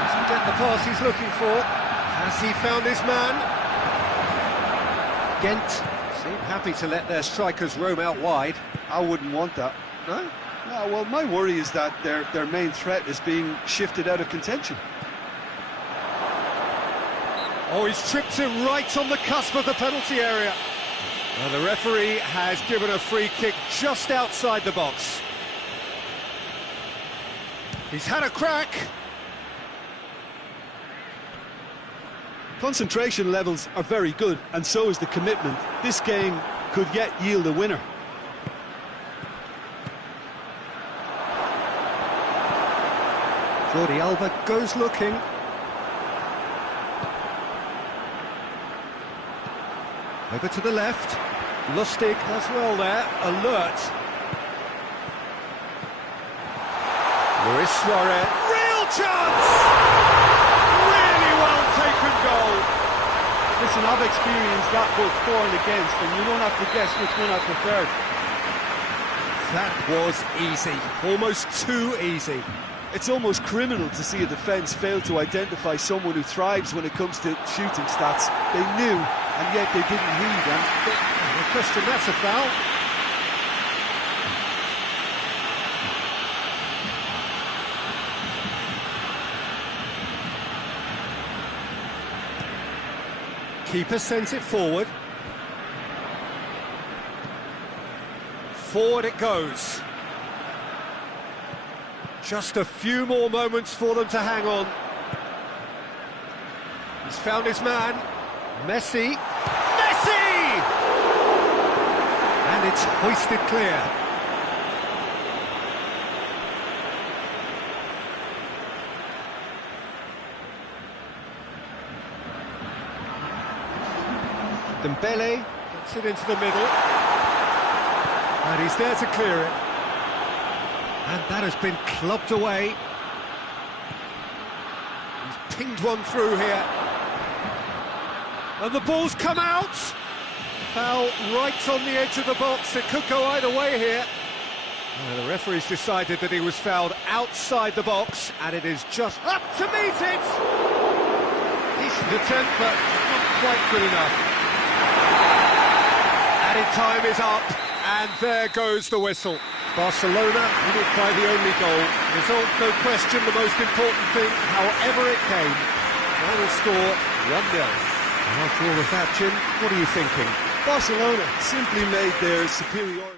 Doesn't get the pass he's looking for. Has he found his man? Ghent seem happy to let their strikers roam out wide. I wouldn't want that. No? No, well, my worry is that their main threat is being shifted out of contention. Oh, he's tripped it right on the cusp of the penalty area. Well, the referee has given a free kick just outside the box. He's had a crack. Concentration levels are very good, and so is the commitment. This game could yet yield a winner. Jordi Alba goes looking. Over to the left. Lustig as well there, alert. Luis Suarez. Real chance! Really well taken goal. Listen, I've experienced that both for and against, and you don't have to guess which one I preferred. That was easy, almost too easy. It's almost criminal to see a defence fail to identify someone who thrives when it comes to shooting stats. They knew, and yet they didn't read. No question, that's a foul. Keeper sends it forward. Forward it goes. Just a few more moments for them to hang on. He's found his man. Messi. Messi! And it's hoisted clear. Dembele gets it into the middle. And he's there to clear it. And that has been clubbed away. He's pinged one through here. And the ball's come out. Foul right on the edge of the box. It could go either way here. The referee's decided that he was fouled outside the box, and it is just up to meet it. Decent attempt, but not quite good enough. Added time is up, and there goes the whistle. Barcelona win it by the only goal. Result, no question, the most important thing, however it came. Final score, 1-0. After all of that, Jim, what are you thinking? Barcelona simply made their superiority.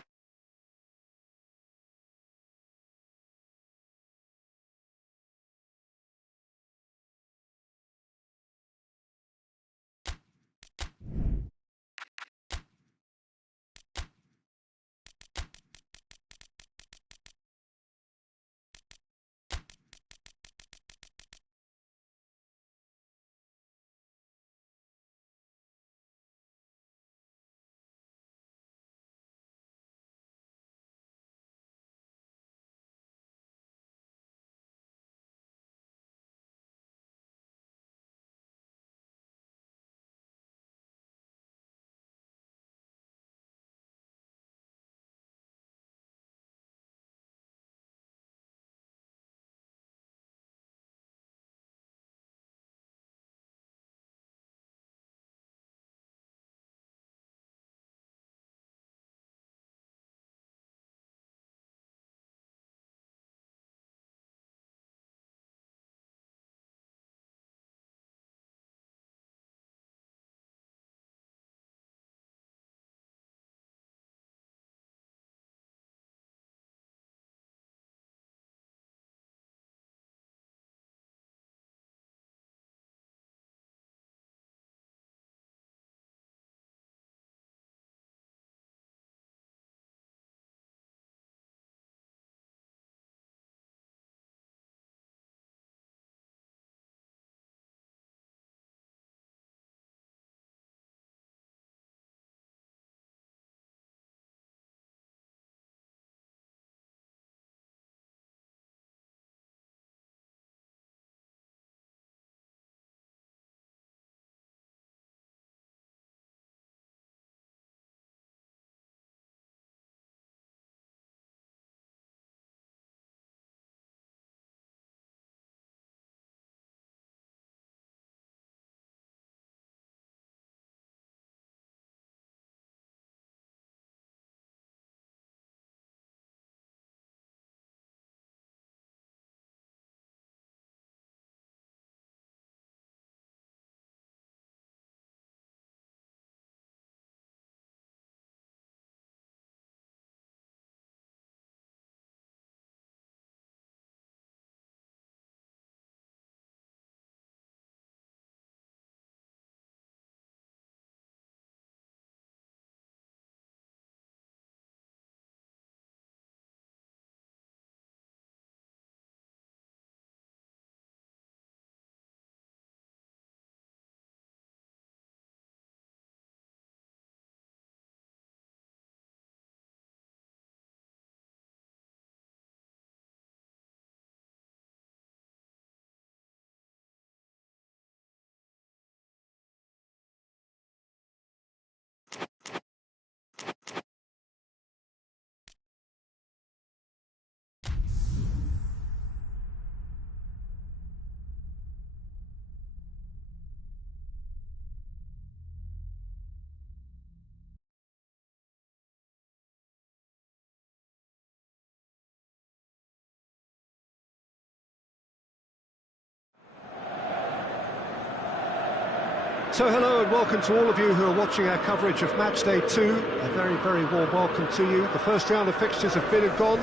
So hello and welcome to all of you who are watching our coverage of match day 2. A very, very warm welcome to you. The first round of fixtures have been and gone.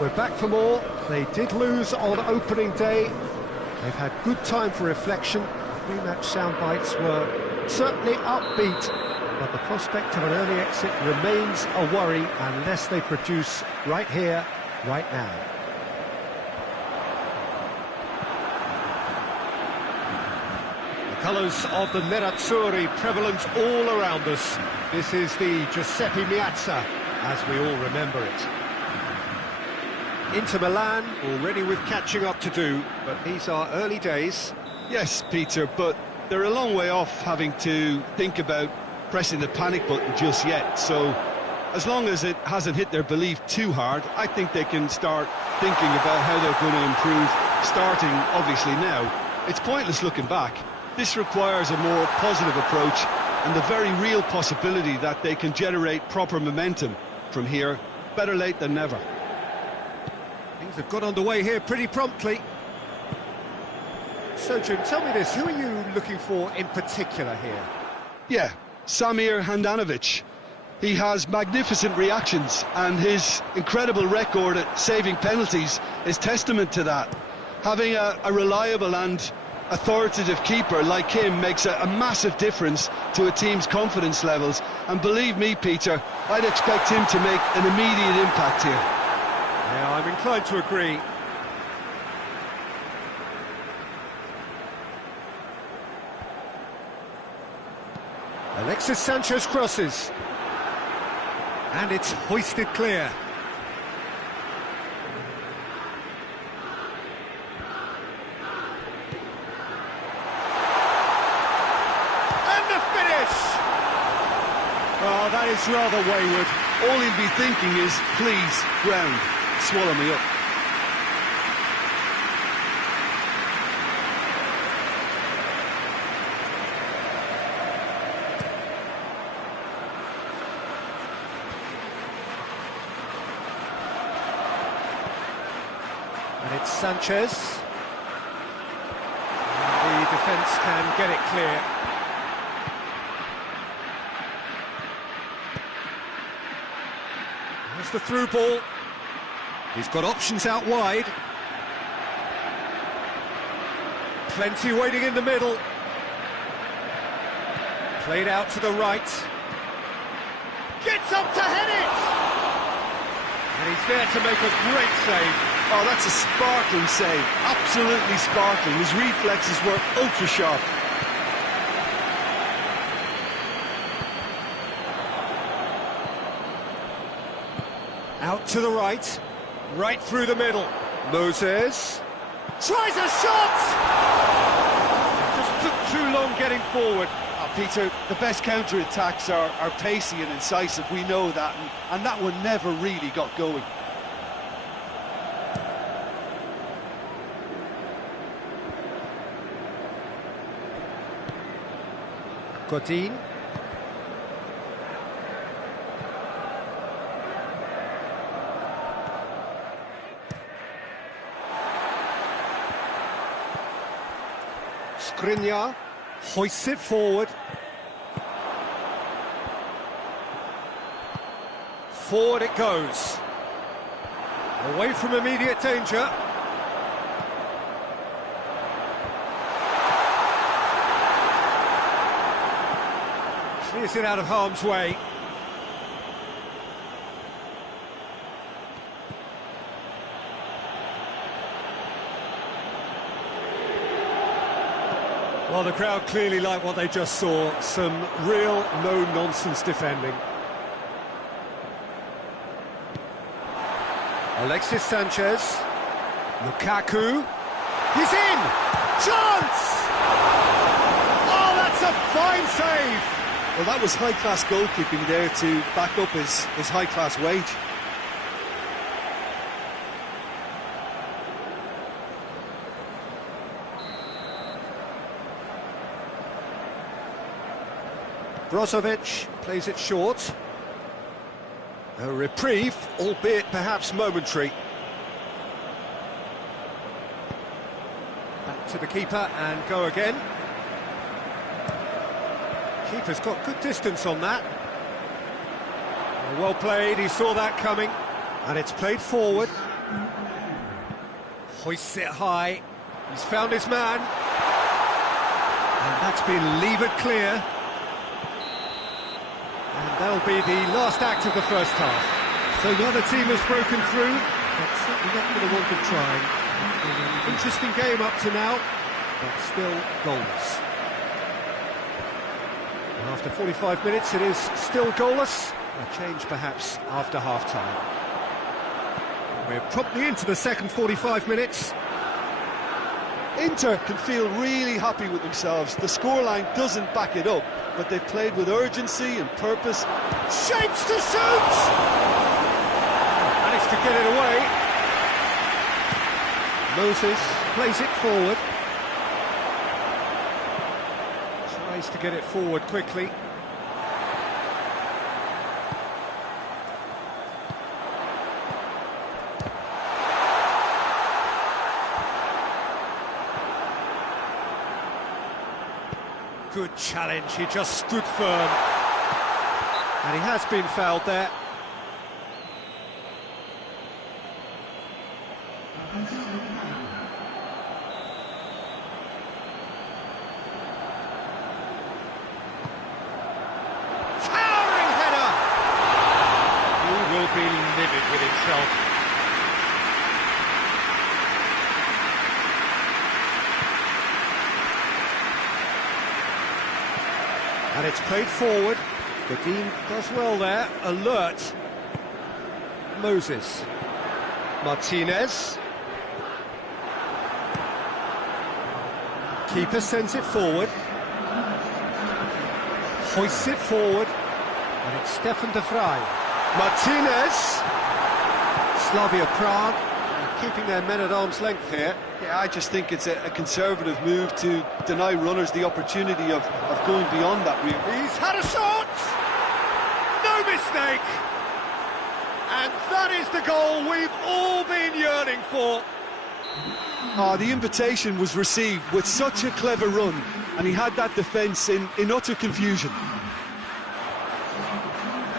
We're back for more. They did lose on opening day. They've had good time for reflection. Rematch sound bites were certainly upbeat, but the prospect of an early exit remains a worry unless they produce right here, right now. Colours of the Nerazzurri prevalent all around us. This is the Giuseppe Meazza, as we all remember it. Inter Milan already with catching up to do, but these are early days. Yes, Peter, but they're a long way off having to think about pressing the panic button just yet. So, as long as it hasn't hit their belief too hard, I think they can start thinking about how they're going to improve, starting, obviously, now. It's pointless looking back. This requires a more positive approach and the very real possibility that they can generate proper momentum from here. Better late than never. Things have got underway here pretty promptly. So, Jim, tell me this, who are you looking for in particular here? Yeah, Samir Handanovic. He has magnificent reactions, and his incredible record at saving penalties is testament to that. Having a reliable and authoritative keeper like him makes a massive difference to a team's confidence levels, and believe me, Peter, I'd expect him to make an immediate impact here. Yeah, I'm inclined to agree. Alexis Sanchez crosses, and it's hoisted clear. Oh, that is rather wayward. All he'll be thinking is, please, ground, swallow me up. And it's Sanchez. And the defence can get it clear. There's the through ball. He's got options out wide. Plenty waiting in the middle. Played out to the right. Gets up to head it! And he's there to make a great save. Oh, that's a sparkling save. Absolutely sparkling. His reflexes were ultra sharp. Out to the right, right through the middle. Moses tries a shot! Just took too long getting forward. Oh, Peter, the best counter-attacks are pacey and incisive, we know that, and that one never really got going. Godin. Skriniar hoists it forward. Forward it goes. Away from immediate danger. Clears it out of harm's way. Well, the crowd clearly like what they just saw. Some real no-nonsense defending. Alexis Sanchez. Lukaku. He's in! Chance! Oh, that's a fine save! Well, that was high-class goalkeeping there to back up his high-class wage. Brozovic plays it short. A reprieve, albeit perhaps momentary. Back to the keeper and go again. Keeper's got good distance on that. Well played, he saw that coming. And it's played forward. Hoists it high. He's found his man. And that's been levered clear. And that'll be the last act of the first half. So neither team has broken through, but certainly not for the want of trying. It's been an interesting game up to now, but still goalless. And after 45 minutes, it is still goalless. A change perhaps after half-time. We're promptly into the second 45 minutes. Inter can feel really happy with themselves. The scoreline doesn't back it up, but they've played with urgency and purpose. Shapes to shoot! Managed to get it away. Moses plays it forward. Tries to get it forward quickly. Good challenge, he just stood firm. And he has been fouled there. Towering header! He will be livid with himself. And it's played forward. The Dean does well there. Alert. Moses. Martinez. Keeper sends it forward. Hoists it forward. And it's Stefan de Vrij. Martinez. Slavia Prague. Keeping their men at arm's length here. Yeah, I just think it's a conservative move to deny runners the opportunity of going beyond that, really. He's had a shot! No mistake! And that is the goal we've all been yearning for. Oh, the invitation was received with such a clever run, and he had that defence in utter confusion.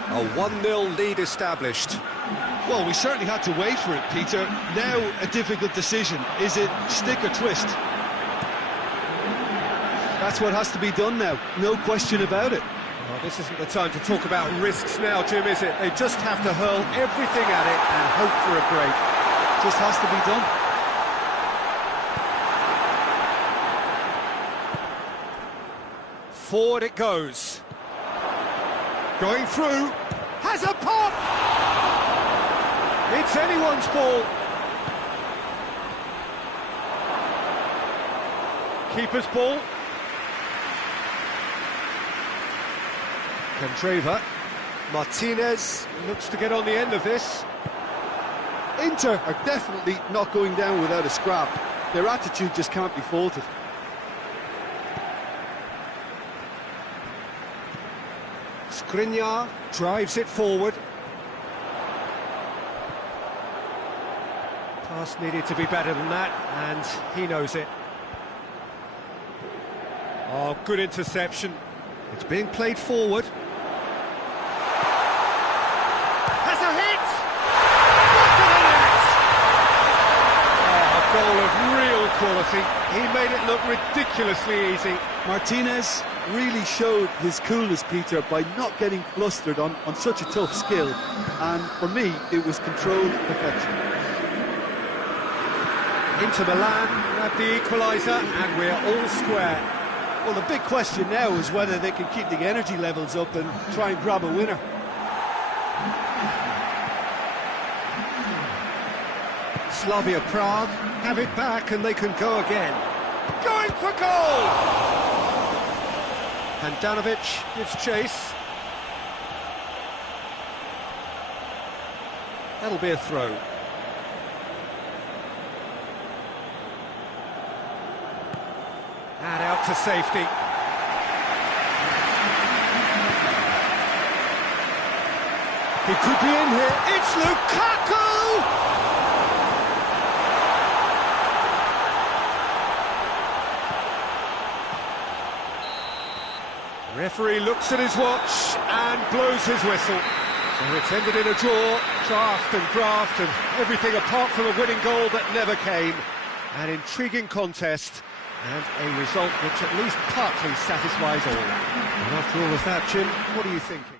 A 1-0 lead established. Well, we certainly had to wait for it, Peter. Now a difficult decision. Is it stick or twist? That's what has to be done now, no question about it. Well, this isn't the time to talk about risks now, Jim, is it? They just have to hurl everything at it and hope for a break. Just has to be done. Forward it goes. Going through. Has a pop! It's anyone's ball. Keeper's ball. Candreva. Martinez looks to get on the end of this. Inter are definitely not going down without a scrap. Their attitude just can't be faulted. Skriniar drives it forward. Pass needed to be better than that, and he knows it. Oh, good interception. It's being played forward. Has a hit! Look at it! Oh, a goal of real quality. He made it look ridiculously easy. Martinez really showed his coolness, Peter, by not getting flustered on such a tough skill. And for me, it was controlled perfection. Inter Milan grab the equaliser, and we're all square. Well, the big question now is whether they can keep the energy levels up and try and grab a winner. Slavia Prague have it back, and they can go again. Going for goal! Handanovic gives chase. That'll be a throw. And out to safety. He could be in here. It's Lukaku! Referee looks at his watch and blows his whistle. So it's ended in a draw, draft and graft and everything apart from a winning goal that never came. An intriguing contest and a result which at least partly satisfies all. And after all of that, Jim, what are you thinking?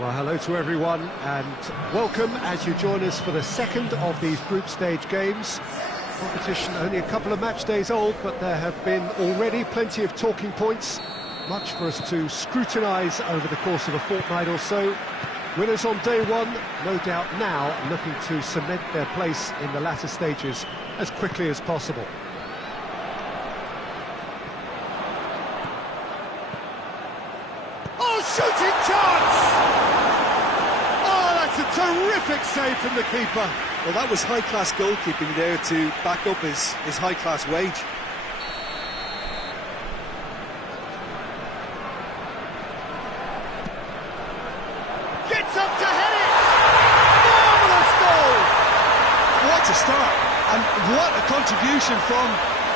Well, hello to everyone and welcome as you join us for the second of these group stage games. Competition only a couple of match days old, but there have been already plenty of talking points, much for us to scrutinise over the course of a fortnight or so. Winners on day one, no doubt now looking to cement their place in the latter stages as quickly as possible. Oh, shooting chance! Oh, that's a terrific save from the keeper. Well, that was high-class goalkeeping there to back up his high-class wage. Gets up to head it! Marvellous goal! What a start, and what a contribution from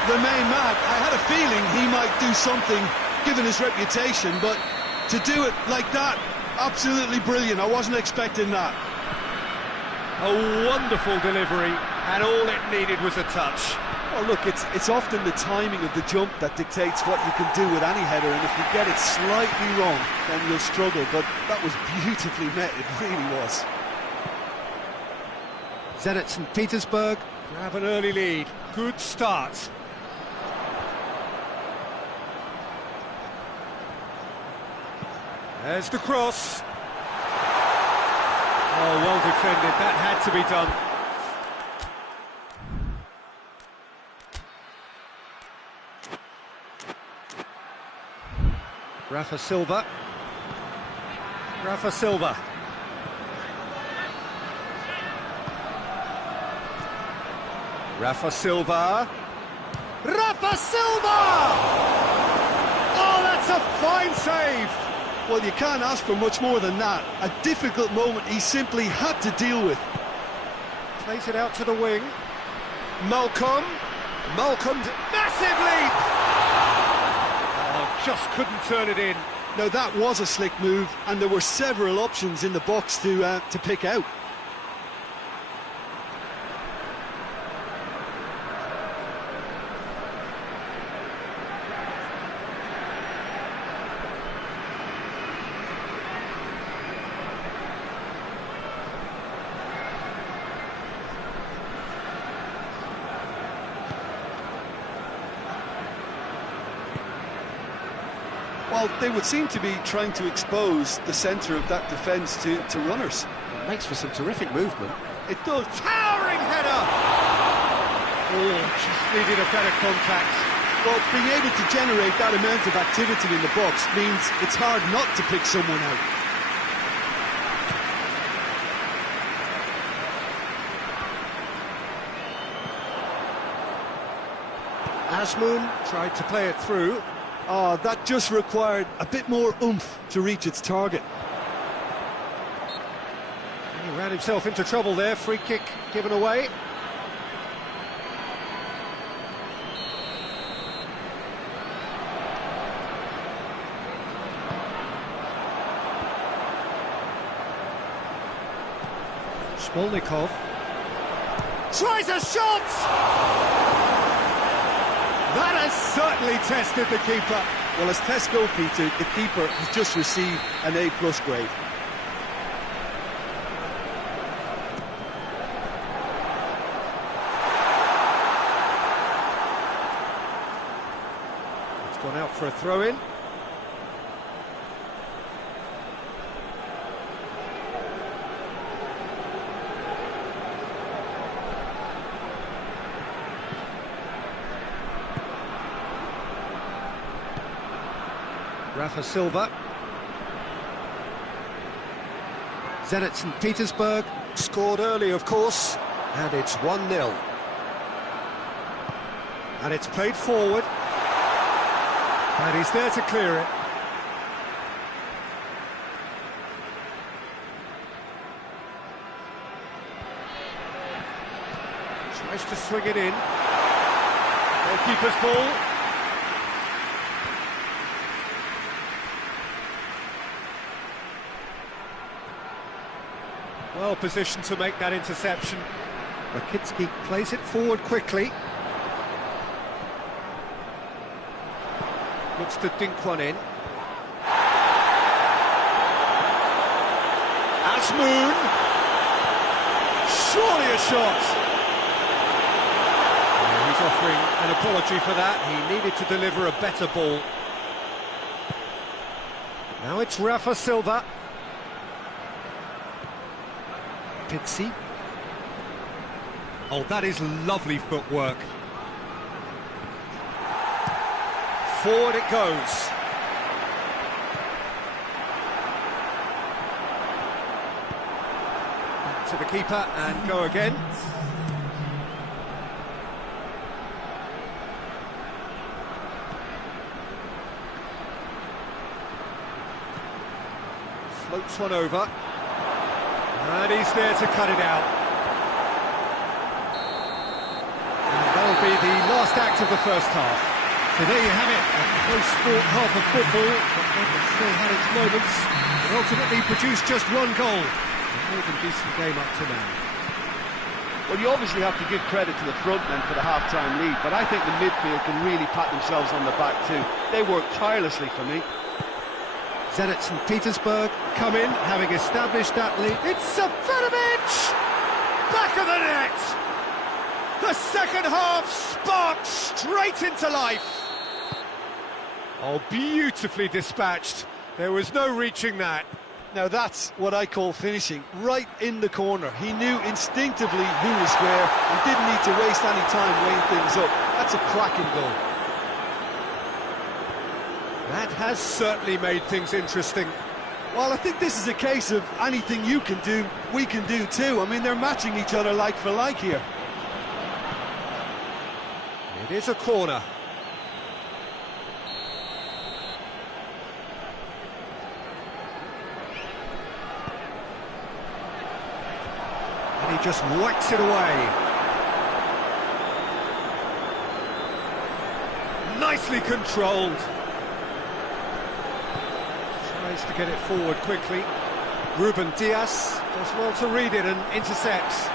the main man. I had a feeling he might do something, given his reputation, but to do it like that, absolutely brilliant. I wasn't expecting that. A wonderful delivery, and all it needed was a touch. Well, look, it's often the timing of the jump that dictates what you can do with any header, and if you get it slightly wrong, then you'll struggle, but that was beautifully met, it really was. Zenit St. Petersburg Have an early lead. Good start. There's the cross. Oh, well defended. That had to be done. Rafa Silva. Rafa Silva. Rafa Silva. Rafa Silva! Oh, that's a fine save! Well, you can't ask for much more than that. A difficult moment he simply had to deal with. Plays it out to the wing. Malcolm. Massive leap! Oh, just couldn't turn it in. Now, that was a slick move, and there were several options in the box to pick out. Well, they would seem to be trying to expose the centre of that defence to runners. It makes for some terrific movement. It does. Towering header! Oh, just needed a better contact. Well, being able to generate that amount of activity in the box means it's hard not to pick someone out. Asmoon tried to play it through. Oh, that just required a bit more oomph to reach its target. He ran himself into trouble there, free kick given away. Smolnikov. Tries a shot! That has certainly tested the keeper. Well, as tests go, Peter, the keeper has just received an A+ grade. It's gone out for a throw-in. Rafa Silva. Zenit St. Petersburg scored early, of course, and it's 1-0. And it's played forward. And he's there to clear it. Tries to swing it in. Goalkeeper's ball. Well positioned to make that interception. Rakitsky plays it forward quickly. Looks to dink one in. Harvest Moon. Surely a shot. He's offering an apology for that. He needed to deliver a better ball. Now it's Rafa Silva. Pixie. Oh, that is lovely footwork. Forward it goes. Back to the keeper and go again. Floats one over. And he's there to cut it out. And that'll be the last act of the first half. So there you have it, a close-fought half of football, but it still had its moments. It ultimately produced just one goal. A more than decent game up to now. Well, you obviously have to give credit to the front men for the half-time lead, but I think the midfield can really pat themselves on the back too. They worked tirelessly for me. Zenit St. Petersburg come in, having established that lead. It's Seferovic! Back of the net! The second half sparked straight into life. Oh, beautifully dispatched. There was no reaching that. Now that's what I call finishing, right in the corner. He knew instinctively who was square and didn't need to waste any time weighing things up. That's a cracking goal. That has certainly made things interesting. Well, I think this is a case of anything you can do, we can do too. I mean, they're matching each other like for like here. It is a corner. And he just whacks it away. Nicely controlled. Tries to get it forward quickly. Ruben Diaz does well to read it and intercepts.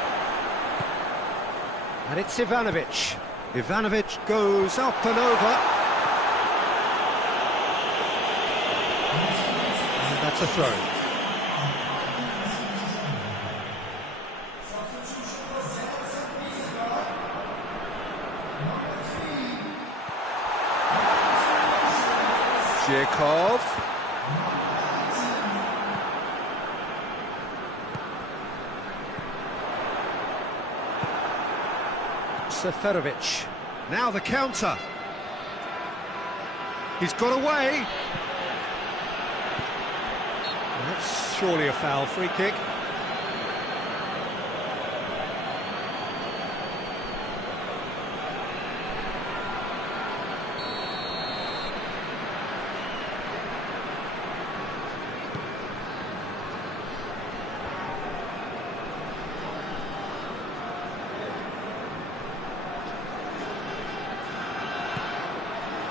And it's Ivanovic. Ivanovic goes up and over. And that's a throw. Zhirkov. Seferovic. Now the counter. He's got away. That's surely a foul. Free kick.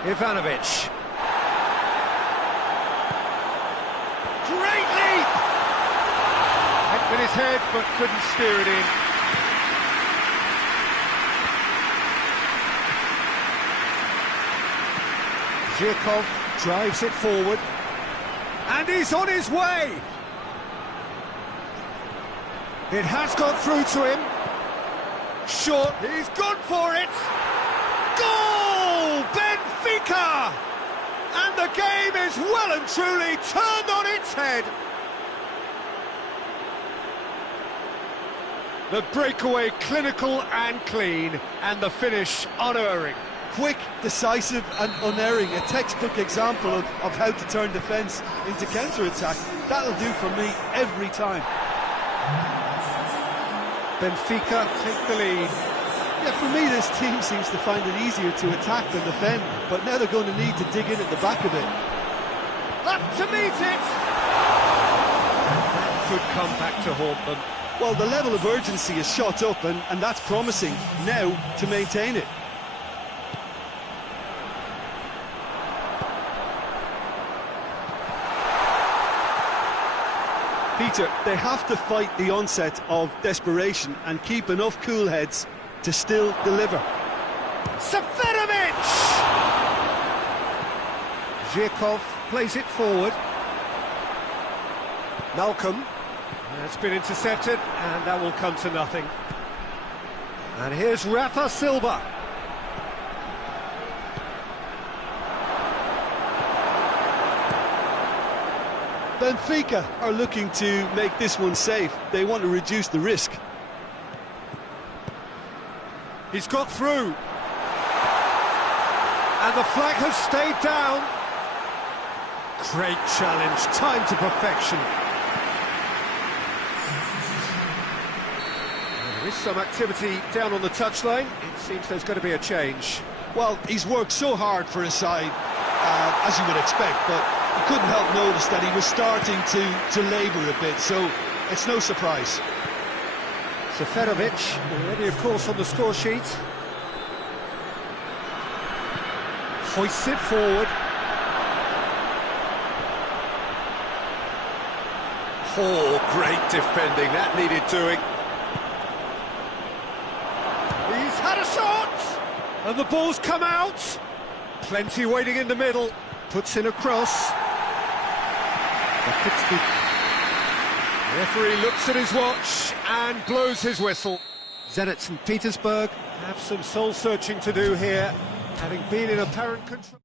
Ivanovic. Great leap! Went with his head, but couldn't steer it in. Zhirkov drives it forward. And he's on his way! It has got through to him. Short, he's gone for it! Goal! Benfica! And the game is well and truly turned on its head. The breakaway clinical and clean, and the finish unerring. Quick, decisive and unerring, a textbook example of how to turn defence into counter-attack. That'll do for me every time. Benfica take the lead. Yeah, for me this team seems to find it easier to attack than defend, but now they're going to need to dig in at the back of it. Up to meet it! That could come back to haunt them. Well, the level of urgency is shot up, and that's promising now to maintain it. Peter, they have to fight the onset of desperation and keep enough cool heads to still deliver. Seferovic! Zhirkov plays it forward. Malcolm. It's been intercepted, and that will come to nothing. And here's Rafa Silva. Benfica are looking to make this one safe. They want to reduce the risk. He's got through. And the flag has stayed down. Great challenge, timed to perfection. And there is some activity down on the touchline. It seems there's going to be a change. Well, he's worked so hard for his side, as you would expect, but you couldn't help notice that he was starting to labour a bit, so it's no surprise. Seferovic, already of course on the score sheet. Hoists it forward. Oh, great defending, that needed doing. He's had a shot! And the ball's come out. Plenty waiting in the middle. Puts in a cross. The referee looks at his watch and blows his whistle. Zenit St. Petersburg have some soul-searching to do here, having been in apparent control.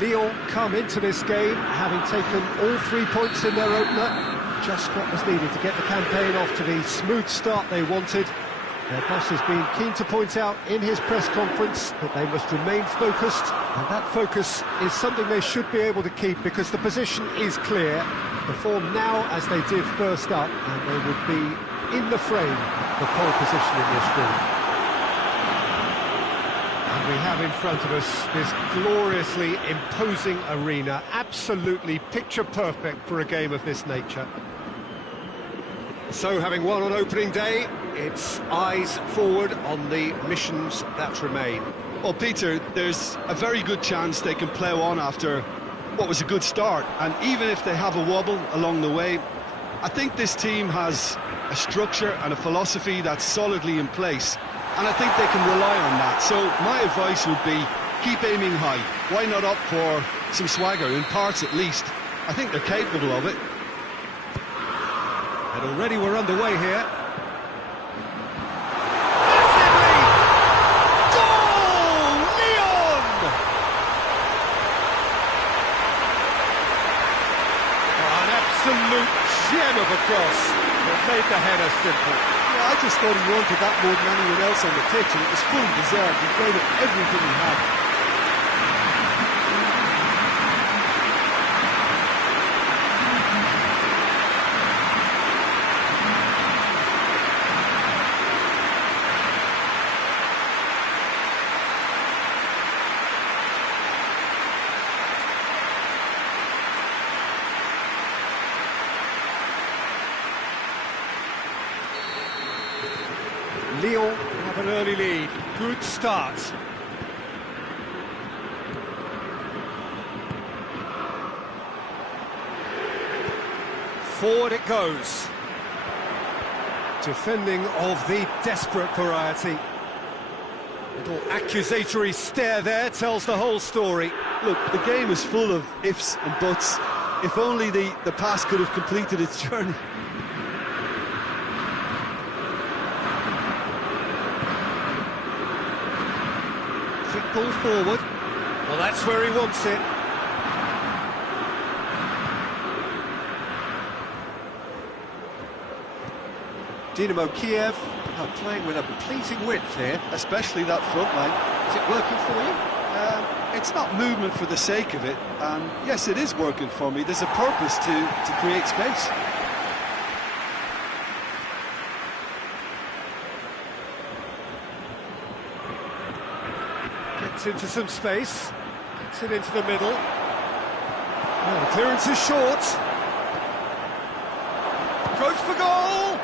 Lyon come into this game having taken all 3 points in their opener. Just what was needed to get the campaign off to the smooth start they wanted. Their boss has been keen to point out in his press conference that they must remain focused, and that focus is something they should be able to keep because the position is clear. Perform now as they did first up, and they would be in the frame for pole position in this group. And we have in front of us this gloriously imposing arena, absolutely picture perfect for a game of this nature. So, having won on opening day, it's eyes forward on the missions that remain. Well, Peter, there's a very good chance they can plough on after what was a good start, and even if they have a wobble along the way, I think this team has a structure and a philosophy that's solidly in place, and I think they can rely on that. So my advice would be, keep aiming high. Why not up for some swagger, in parts at least? I think they're capable of it. And already we're underway here. Absolute gem of a cross that made the header simple. Yeah, I just thought he wanted that more than anyone else on the pitch, and it was fully deserved. He gave it everything he had. Lyon have an early lead. Good start. Forward it goes. Defending of the desperate variety. Little accusatory stare there tells the whole story. Look, the game is full of ifs and buts. If only the pass could have completed its journey. Ball forward. Well, that's where he wants it. Dynamo Kiev are playing with a pleasing width here. Especially that front line. Is it working for you? It's not movement for the sake of it, and yes, it is working for me. There's a purpose to create space. Gets into some space, gets it into the middle. Oh, the clearance is short. Goes for goal!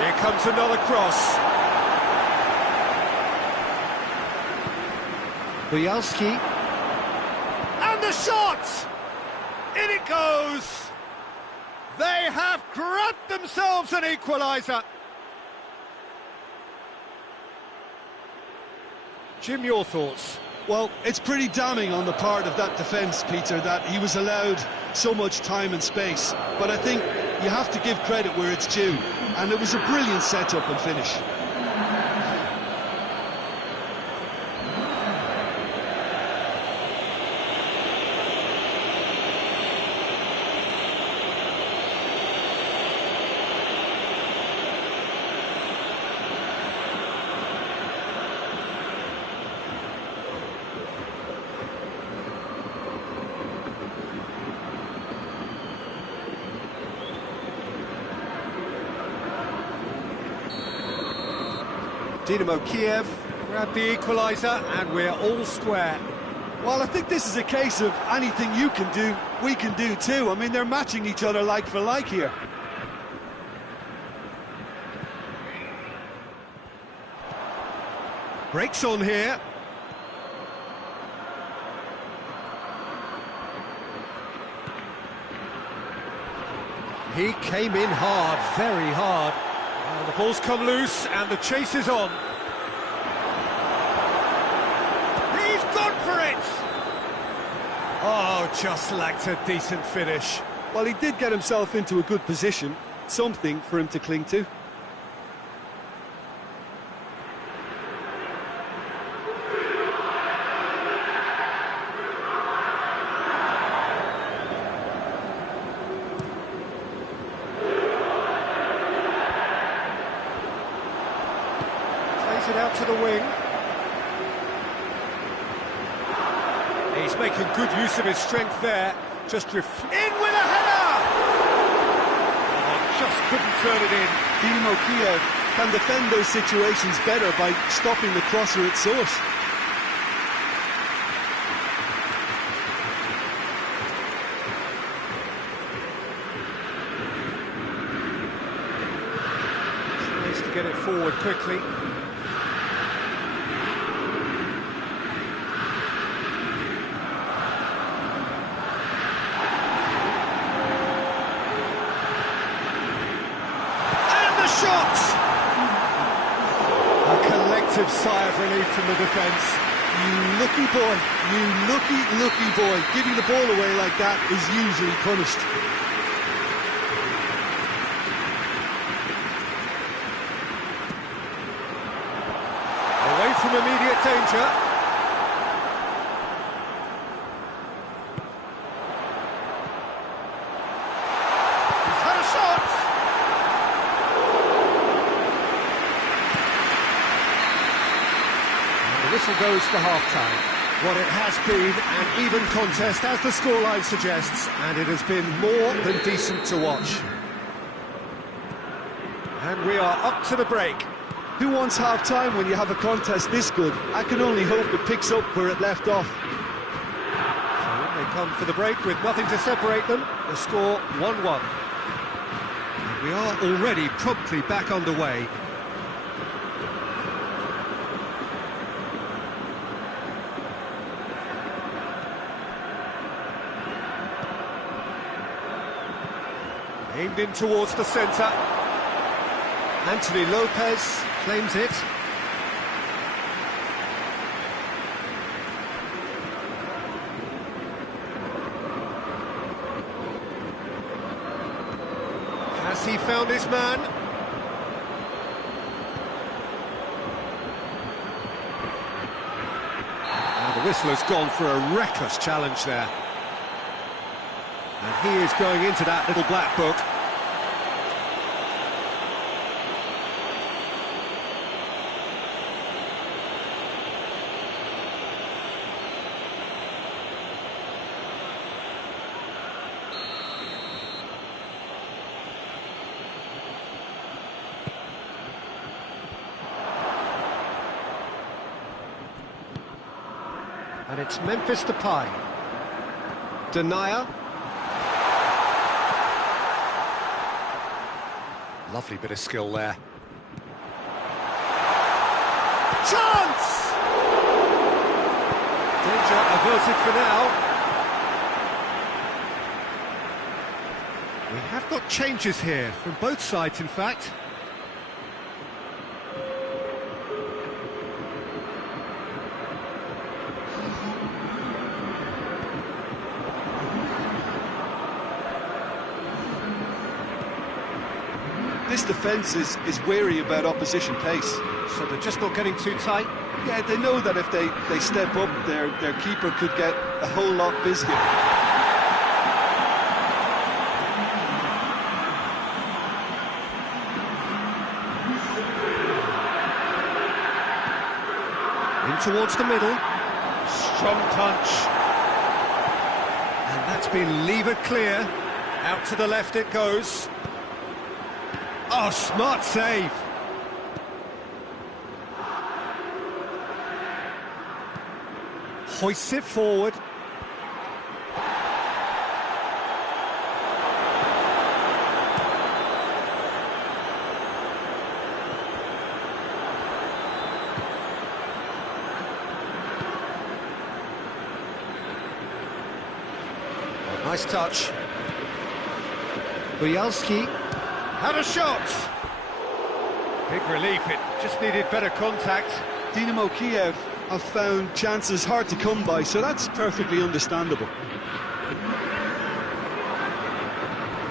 Here comes another cross. Boyalski. And the shot! In it goes! They have grabbed themselves an equaliser. Jim, your thoughts? Well, it's pretty damning on the part of that defence, Peter, that he was allowed so much time and space. But I think you have to give credit where it's due, and it was a brilliant set-up and finish. Dynamo Kiev grab the equaliser and we're all square. Well, I think this is a case of anything you can do, we can do too. I mean, they're matching each other like for like here. Breaks on here. He came in hard, very hard. Well, the ball's come loose and the chase is on. He's gone for it! Oh, just lacked a decent finish. Well, he did get himself into a good position, something for him to cling to. Plays it out to the wing. He's making good use of his strength there. Just in with a header! Oh, just couldn't turn it in. Dynamo Kiev can defend those situations better by stopping the crosser at source. Tries to get it forward quickly. Sigh of relief from the defence. You lucky boy, you lucky boy. Giving the ball away like that is usually punished. Away from immediate danger. He's had a shot! The whistle goes for half-time. What it has been an even contest, as the scoreline suggests, and it has been more than decent to watch. And we are up to the break. Who wants half-time when you have a contest this good? I can only hope it picks up where it left off. So they come for the break with nothing to separate them. The score 1-1. And we are already promptly back underway. Aimed in towards the centre. Anthony Lopez claims it. Has he found his man? And the whistle has gone for a reckless challenge there. And he is going into that little black book. And it's Memphis Depay. Denier. Lovely bit of skill there. Chance! Danger averted for now. We have got changes here, from both sides in fact. This defence is wary about opposition pace. So they're just not getting too tight? Yeah, they know that if they step up, their keeper could get a whole lot busier. In towards the middle. Strong touch. And that's been levered clear. Out to the left it goes. Oh, smart save. Hoists it forward. Oh, nice touch. Boyalski. Had a shot! Big relief, it just needed better contact. Dynamo Kiev have found chances hard to come by, so that's perfectly understandable.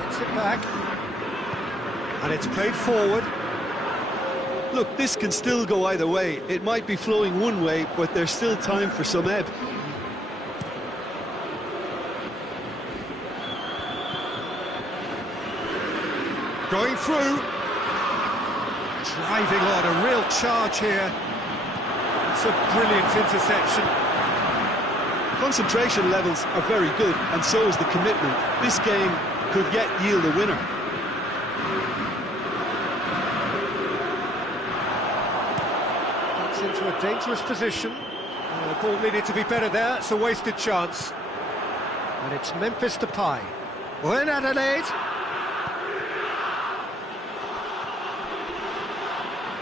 Gets it back. And it's played forward. Look, this can still go either way. It might be flowing one way, but there's still time for some ebb. Going through. Driving on, a real charge here. It's a brilliant interception. Concentration levels are very good, and so is the commitment. This game could yet yield a winner. Gets into a dangerous position. The ball needed to be better there. It's a wasted chance. And it's Memphis Depay. Well, in Adelaide.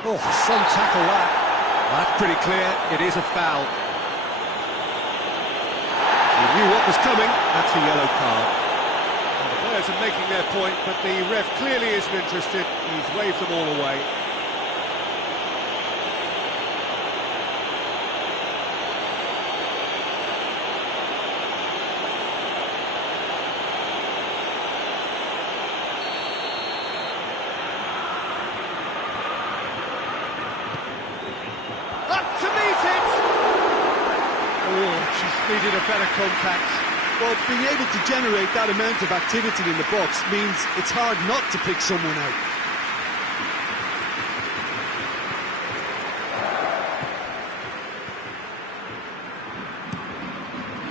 Oh, some tackle that. That's pretty clear. It is a foul. He knew what was coming. That's a yellow card. And the players are making their point, but the ref clearly isn't interested. He's waved them all away. Needed a better contact. Well, being able to generate that amount of activity in the box means it's hard not to pick someone out.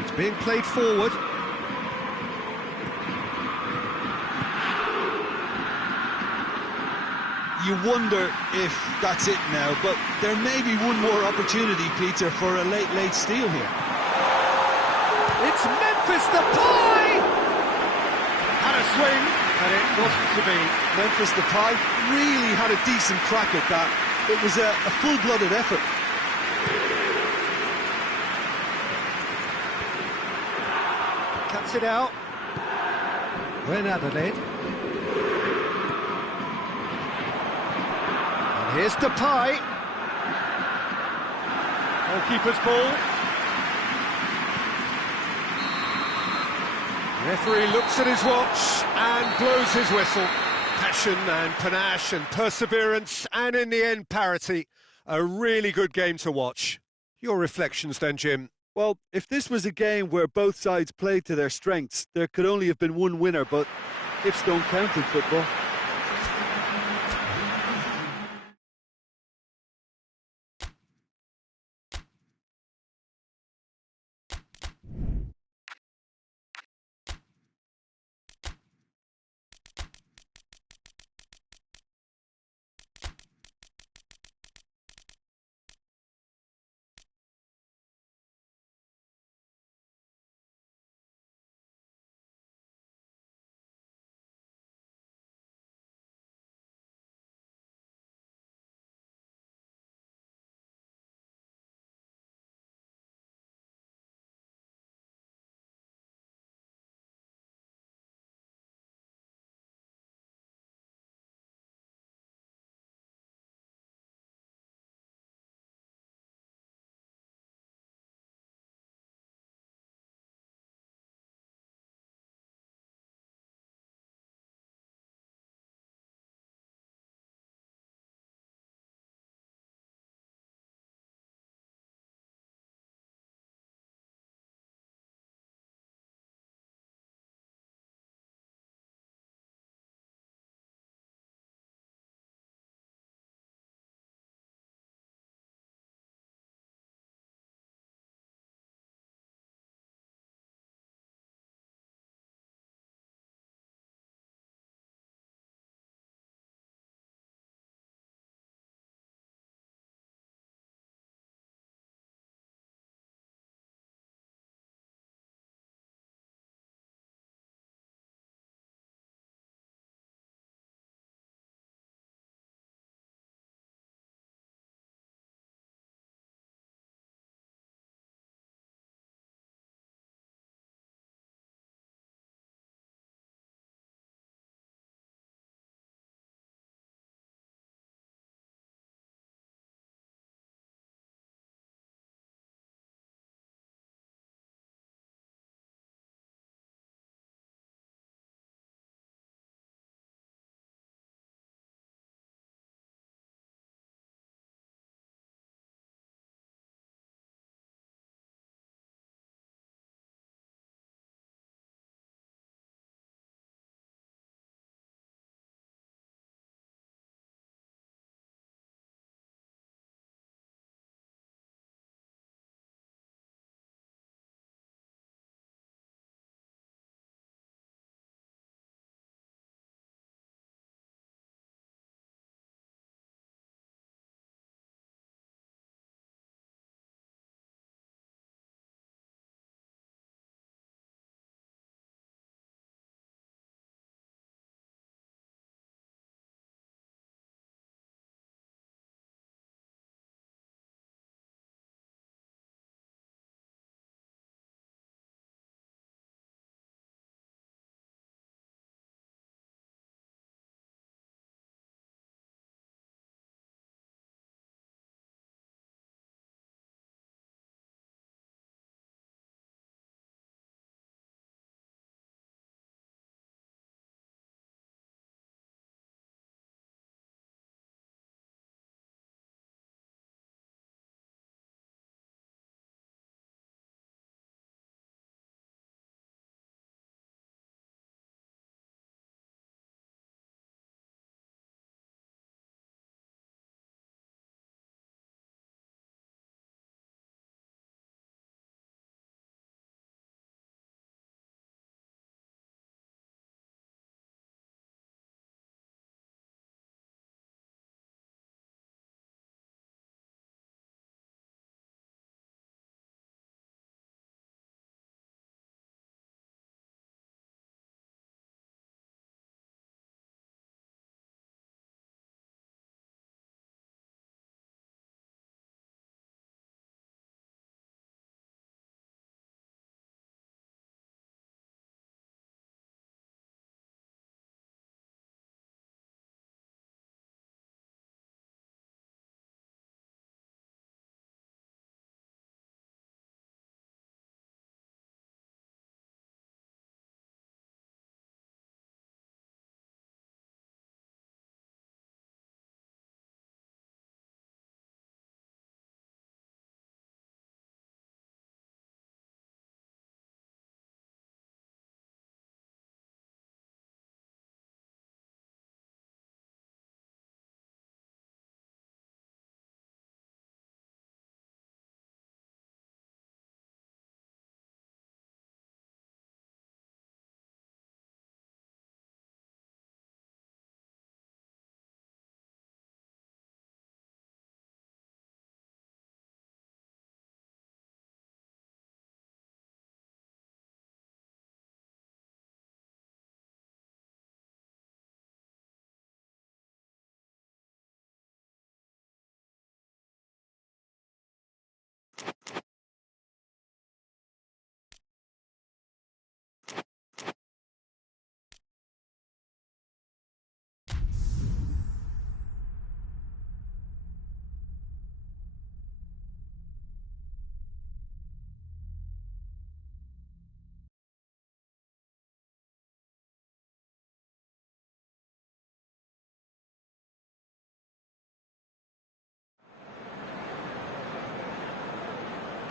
It's being played forward. You wonder if that's it now, but there may be one more opportunity, Peter, for a late steal here. It's Memphis Depay! Had a swing, and it wasn't to be. Memphis Depay really had a decent crack at that. It was a full-blooded effort. Cuts it out. When Adelaide. And here's Depay. Goalkeeper's ball. Referee looks at his watch and blows his whistle. Passion and panache and perseverance, and in the end, parity. A really good game to watch. Your reflections then, Jim? Well, if this was a game where both sides played to their strengths, there could only have been one winner, but ifs don't count in football.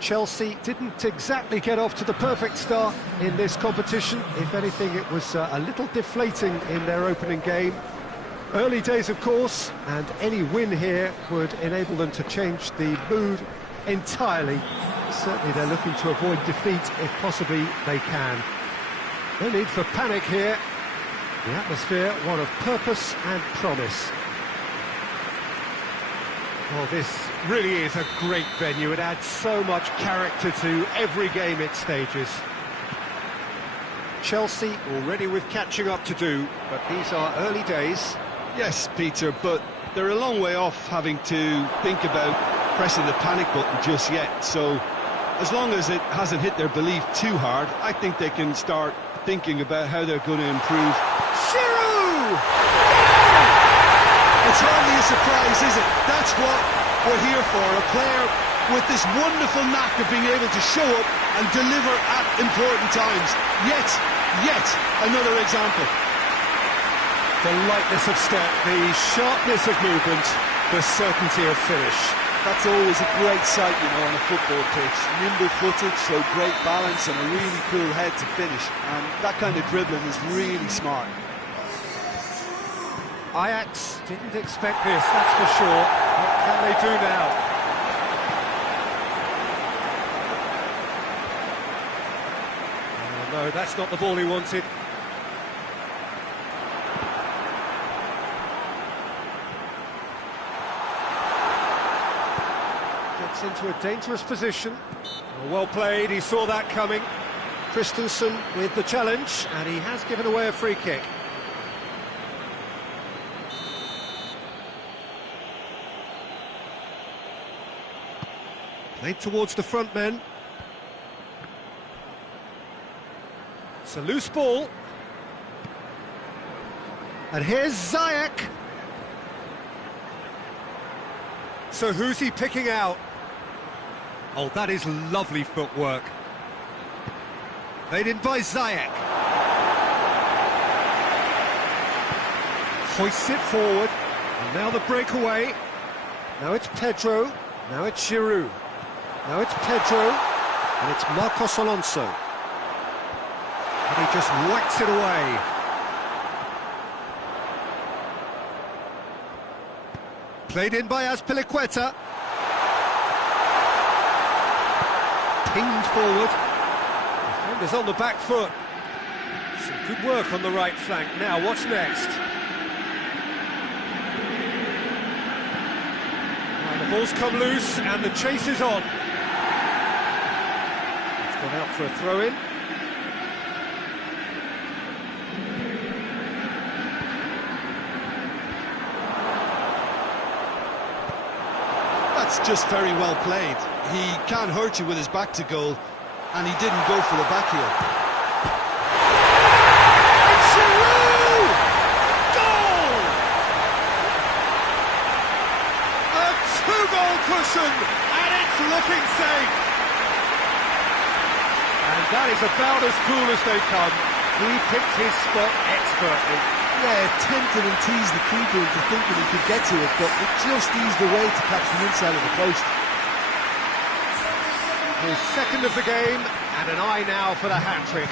Chelsea didn't exactly get off to the perfect start in this competition. If anything, it was a little deflating in their opening game. Early days, of course, and any win here would enable them to change the mood entirely. Certainly they're looking to avoid defeat if possibly they can. No need for panic here. The atmosphere, one of purpose and promise. Well, this really is a great venue. It adds so much character to every game it stages. Chelsea already with catching up to do, but these are early days. Yes, Peter, but they're a long way off having to think about pressing the panic button just yet. So, as long as it hasn't hit their belief too hard, I think they can start thinking about how they're going to improve. Giroud! It's hardly a surprise, is it? That's what we're here for, a player with this wonderful knack of being able to show up and deliver at important times. Yet another example. The lightness of step, the sharpness of movement, the certainty of finish. That's always a great sight, you know, on a football pitch. Nimble-footed, so great balance and a really cool head to finish. And that kind of dribbling is really smart. Ajax didn't expect this, that's for sure. What can they do now? Oh, no, that's not the ball he wanted. Gets into a dangerous position. Well played, he saw that coming. Christensen with the challenge, and he has given away a free kick. Played towards the front men. It's a loose ball. And here's Ziyech. So who's he picking out? Oh, that is lovely footwork. Played in by Ziyech. Hoists it forward. And now the breakaway. Now it's Pedro. Now it's Giroud. Now it's Pedro. And it's Marcos Alonso. And he just whacks it away. Played in by Azpilicueta. Pinged forward. Defenders on the back foot. Some good work on the right flank. Now, what's next? And the ball's come loose, and the chase is on. It's gone out for a throw-in. That's just very well played. He can't hurt you with his back to goal, and he didn't go for the back heel. It's Giroud! Goal! A two-goal cushion, and it's looking safe. And that is about as cool as they come. He picked his spot expertly. Yeah, tempted and teased the keeper into thinking he could get to it, but it just eased away to catch the inside of the post. His second of the game, and an eye now for the hat-trick.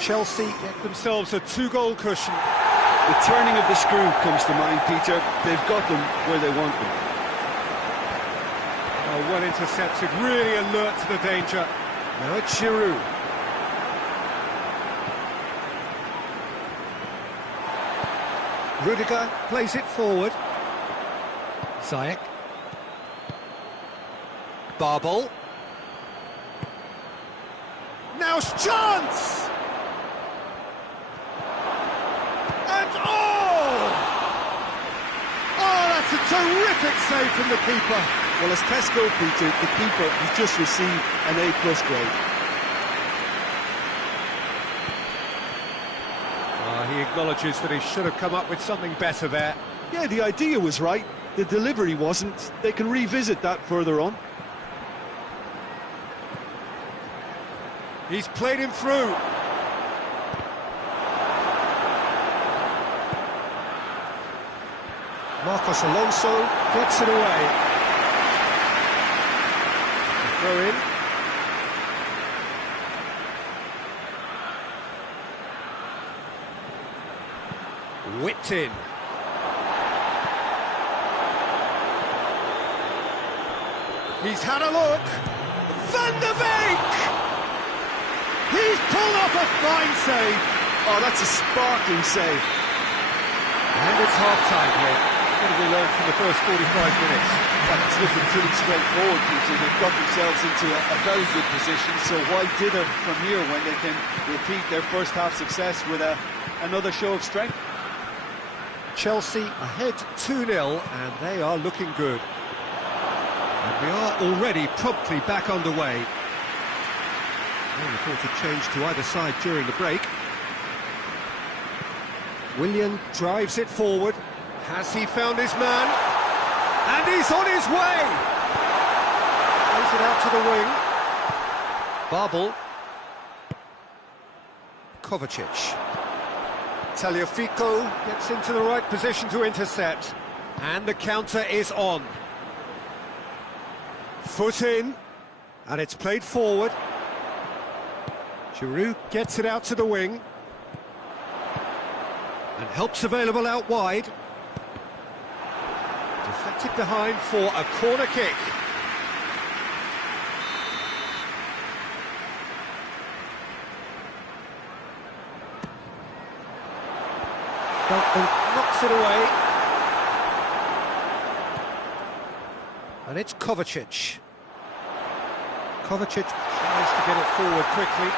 Chelsea Get themselves a two-goal cushion. The turning of the screw comes to mind, Peter. They've got them where they want them. Oh, well intercepted, really alert to the danger. Now it's Giroud. Rudiger plays it forward. Ziyech. Barbel. Now's chance! And oh! Oh, that's a terrific save from the keeper. Well, as tests go, Peter, the keeper has just received an A+ grade. He acknowledges that he should have come up with something better there. Yeah, the idea was right. The delivery wasn't. They can revisit that further on. He's played him through. Marcos Alonso gets it away. Throw in. Whipped in. He's had a look. Van der Beek! He's pulled off a fine save. Oh, that's a sparkling save. And it's half-time here. What have we learned from the first 45 minutes? That's looking pretty straightforward, Peter. They've got themselves into a very good position, so why dither from here when they can repeat their first half success with another show of strength? Chelsea ahead 2-0, and they are looking good. And we are already promptly back underway. No reported change to either side during the break. Willian drives it forward. Has he found his man? And he's on his way! Plays it out to the wing. Babel. Kovacic. Tagliafico gets into the right position to intercept. And the counter is on. Foot in. And it's played forward. Giroud gets it out to the wing. And help's available out wide. Deflected behind for a corner kick. Beltman knocks it away. And it's Kovacic. Kovacic tries to get it forward quickly.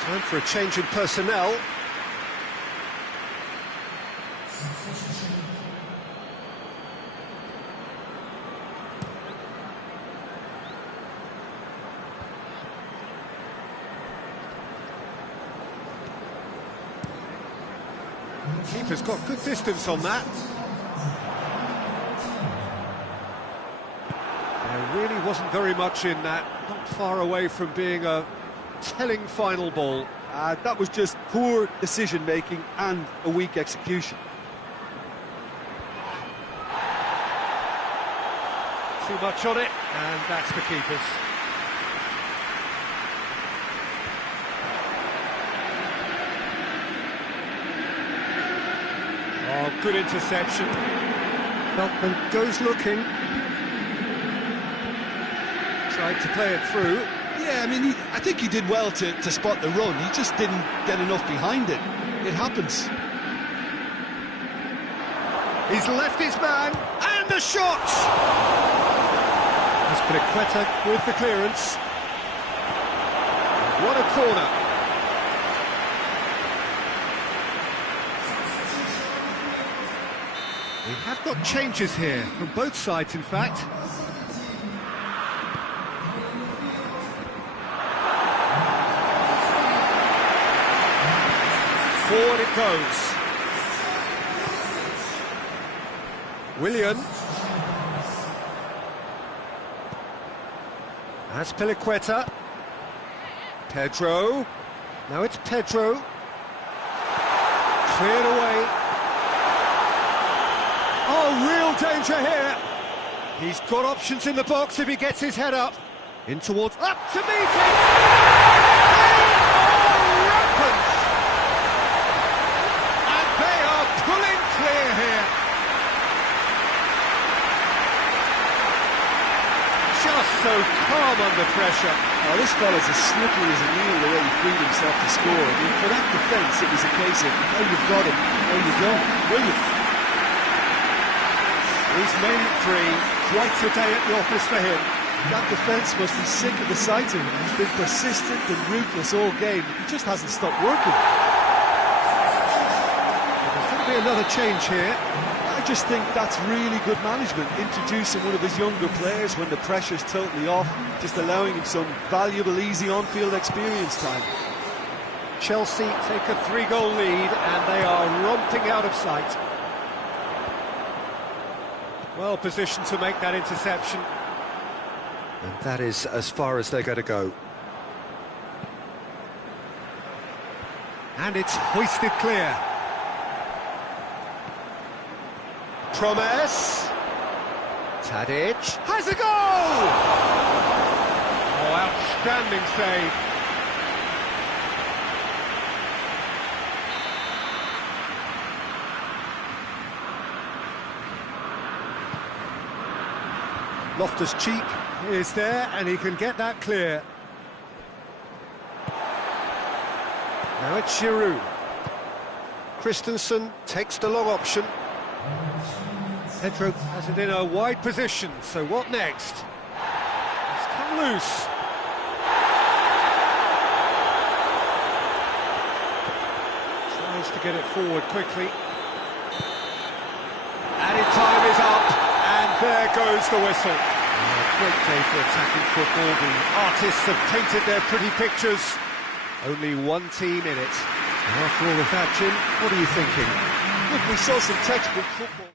Time for a change in personnel. Keeper's got good distance on that. There really wasn't very much in that, not far away from being a telling final ball. That was just poor decision-making and a weak execution. Too much on it, and that's the keeper's. Oh, good interception. Beltman goes looking. Tried to play it through. Yeah, I mean, I think he did well to spot the run. He just didn't get enough behind it. It happens. He's left his man, and the shot! Azpilicueta with the clearance. What a corner. We have got changes here, from both sides in fact. Forward it goes. Willian. Azpilicueta. Pedro. Now it's Pedro. Cleared away. Oh, real danger here. He's got options in the box if he gets his head up. In towards... Up to meet it! They are rampant! And they are pulling clear here. Just so calm under pressure. Oh, this fella's as slippery as a needle the way he freed himself to score. I mean, for that defence, it was a case of, oh, you've got him, oh, you don't. Brilliant. He's made it three. Quite a day at the office for him. That defence must be sick of the sight of him. He's been persistent and ruthless all game. He just hasn't stopped working. There's going to be another change here. I just think that's really good management, introducing one of his younger players when the pressure's totally off, just allowing him some valuable, easy on-field experience time. Chelsea take a 3-goal lead and they are romping out of sight. Well positioned to make that interception. And that is as far as they're going to go. And it's hoisted clear. Promise. Tadic has a goal! Oh, outstanding save. Loftus-Cheek is there, and he can get that clear. Now it's Giroud. Christensen takes the long option. Pedro has it in a wide position, so what next? It's come loose. Tries to get it forward quickly. Added time is up, and there goes the whistle. Great day for attacking football. The artists have painted their pretty pictures. Only one team in it. And after all of that, Jim, what are you thinking? Look, we saw some textbook football.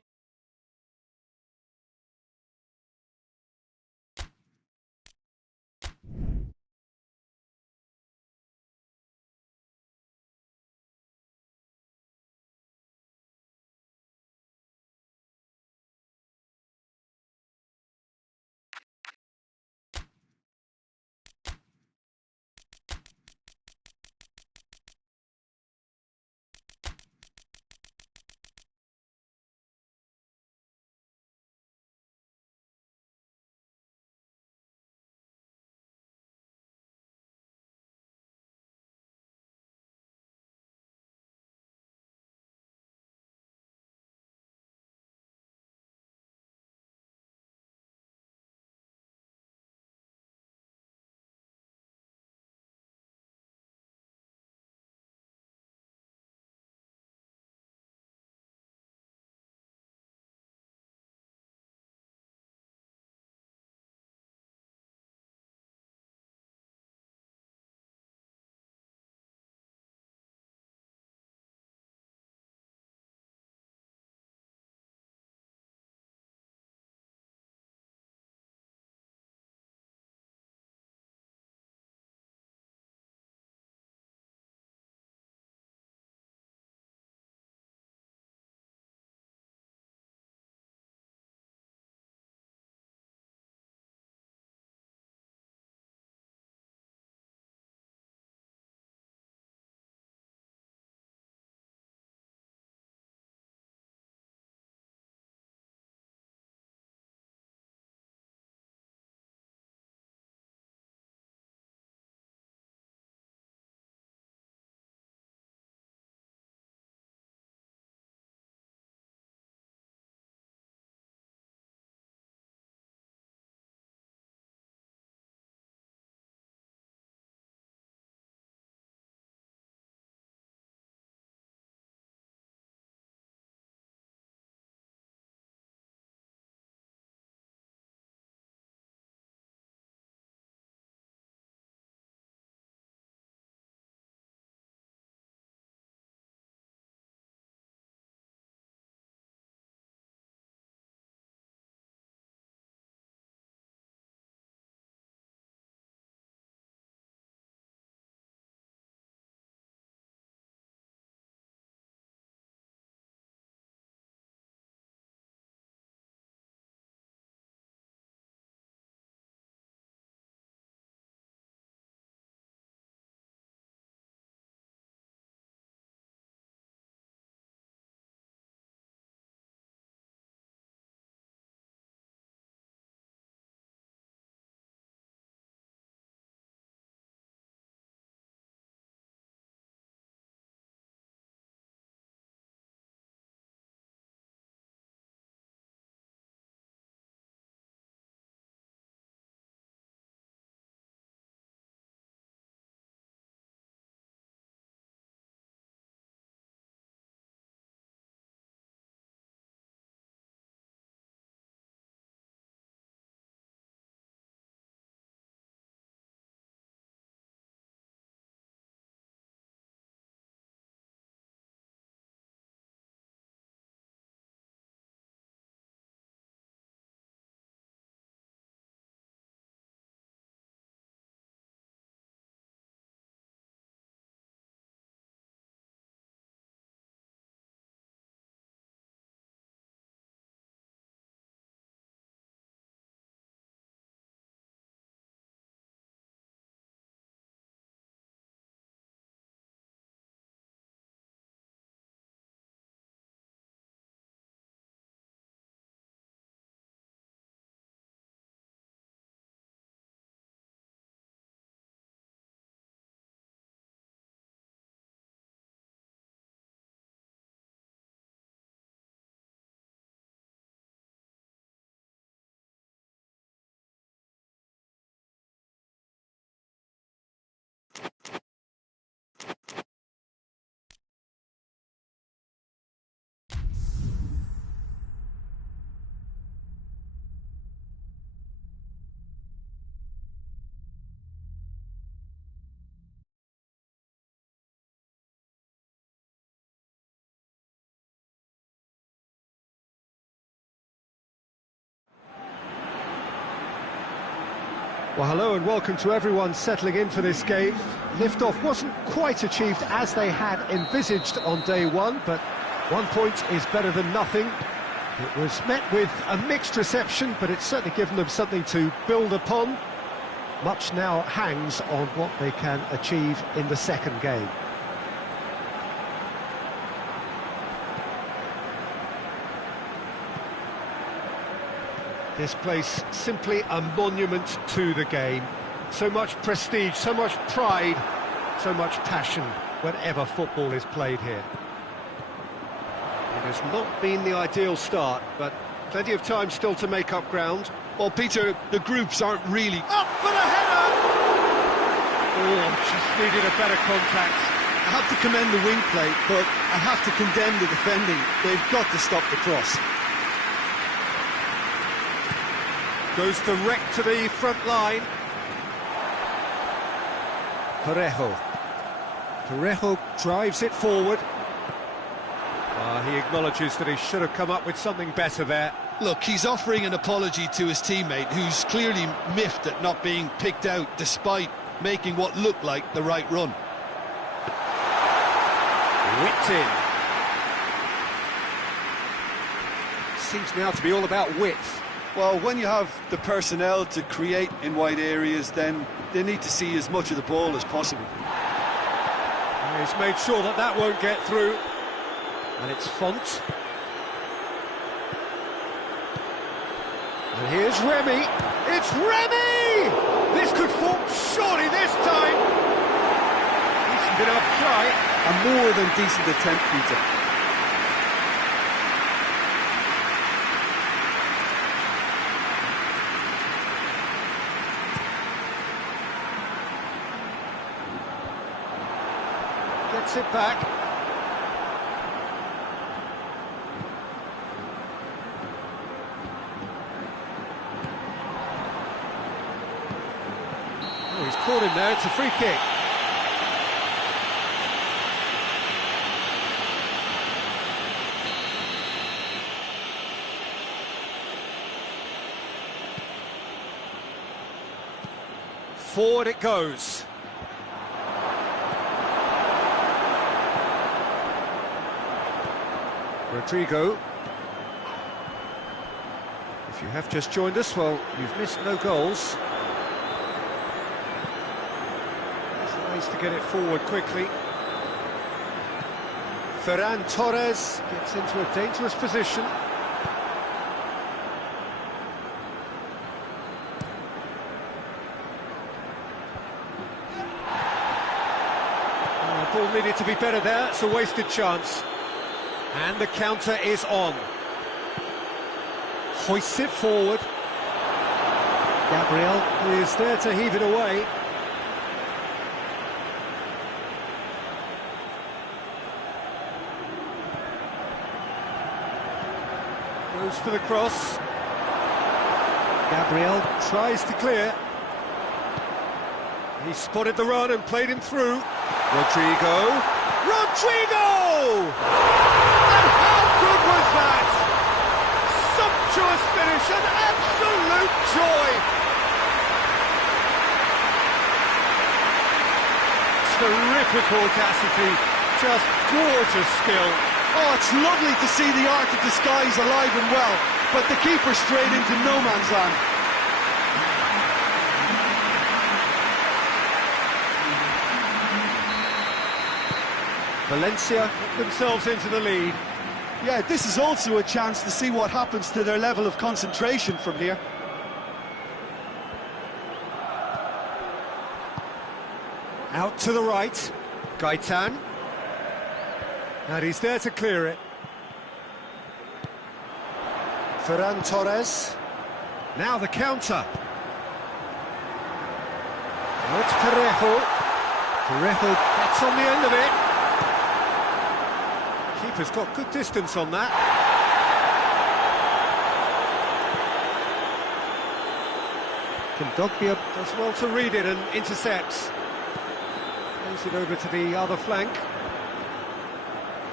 Well, hello and welcome to everyone settling in for this game. Liftoff wasn't quite achieved as they had envisaged on day one, but 1 point is better than nothing. It was met with a mixed reception, but it's certainly given them something to build upon. Much now hangs on what they can achieve in the second game. This place simply a monument to the game. So much prestige, so much pride, so much passion whenever football is played here. It has not been the ideal start, but plenty of time still to make up ground. Well, Peter, the groups aren't really... Up for the header! Oh, just needed a better contact. I have to commend the wing play, but I have to condemn the defending. They've got to stop the cross. Goes direct to the front line. Parejo drives it forward. He acknowledges that he should have come up with something better there. Look, he's offering an apology to his teammate, who's clearly miffed at not being picked out despite making what looked like the right run. Whipped in. Seems now to be all about width. Well, when you have the personnel to create in wide areas, then they need to see as much of the ball as possible. He's made sure that that won't get through. And it's Font. And here's Remy. It's Remy! This could fall, surely this time! Decent enough try. A more than decent attempt, Peter. Gets it back. Oh, he's caught him there, it's a free kick. Forward it goes. Rodrigo. If you have just joined us, well, you've missed no goals. Tries to get it forward quickly. Ferran Torres gets into a dangerous position. The ball needed to be better there, it's a wasted chance. And the counter is on. Hoists it forward. Gabriel is there to heave it away. Goes for the cross. Gabriel tries to clear. He spotted the run and played him through. Rodrigo. And how good was that? Sumptuous finish, an absolute joy. Terrific audacity, just gorgeous skill. Oh, it's lovely to see the art of the skies alive and well, but the keeper straight into no man's land. Valencia put themselves into the lead. Yeah, this is also a chance to see what happens to their level of concentration from here. Out to the right, Gaitan. And he's there to clear it. Ferran Torres. Now the counter. Now it's Parejo. Parejo gets on the end of it. Keeper's got good distance on that. Kondogbia does well to read it and intercepts. Plays it over to the other flank.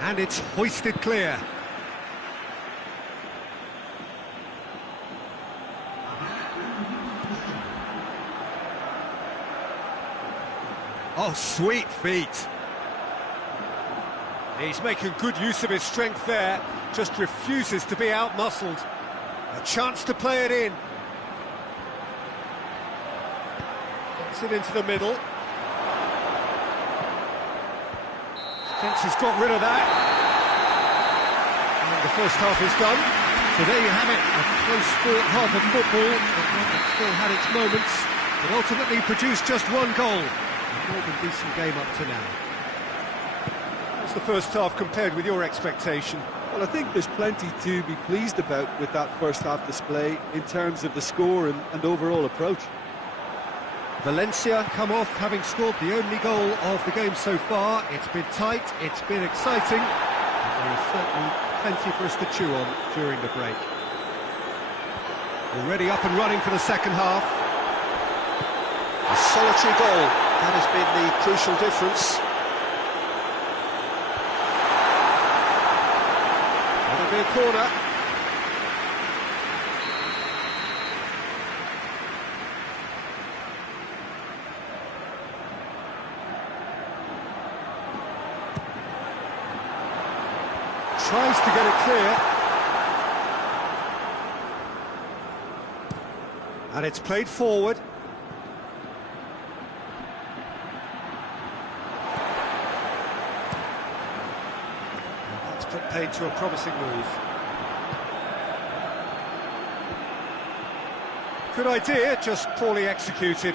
And it's hoisted clear. Oh, sweet feet. He's making good use of his strength there, just refuses to be out-muscled. A chance to play it in. Gets it into the middle. Defence has got rid of that. And the first half is done. So there you have it, a close-fought half of football, but one that still had its moments, but ultimately produced just one goal. A more than decent game up to now. How's the first half compared with your expectation? Well, I think there's plenty to be pleased about with that first half display in terms of the score and overall approach. Valencia come off having scored the only goal of the game so far. It's been tight, it's been exciting, and there is certainly plenty for us to chew on during the break. Already up and running for the second half. A solitary goal, that has been the crucial difference. That'll be a corner. Tries to get it clear. And it's played forward. And that's put paid to a promising move. Good idea, just poorly executed.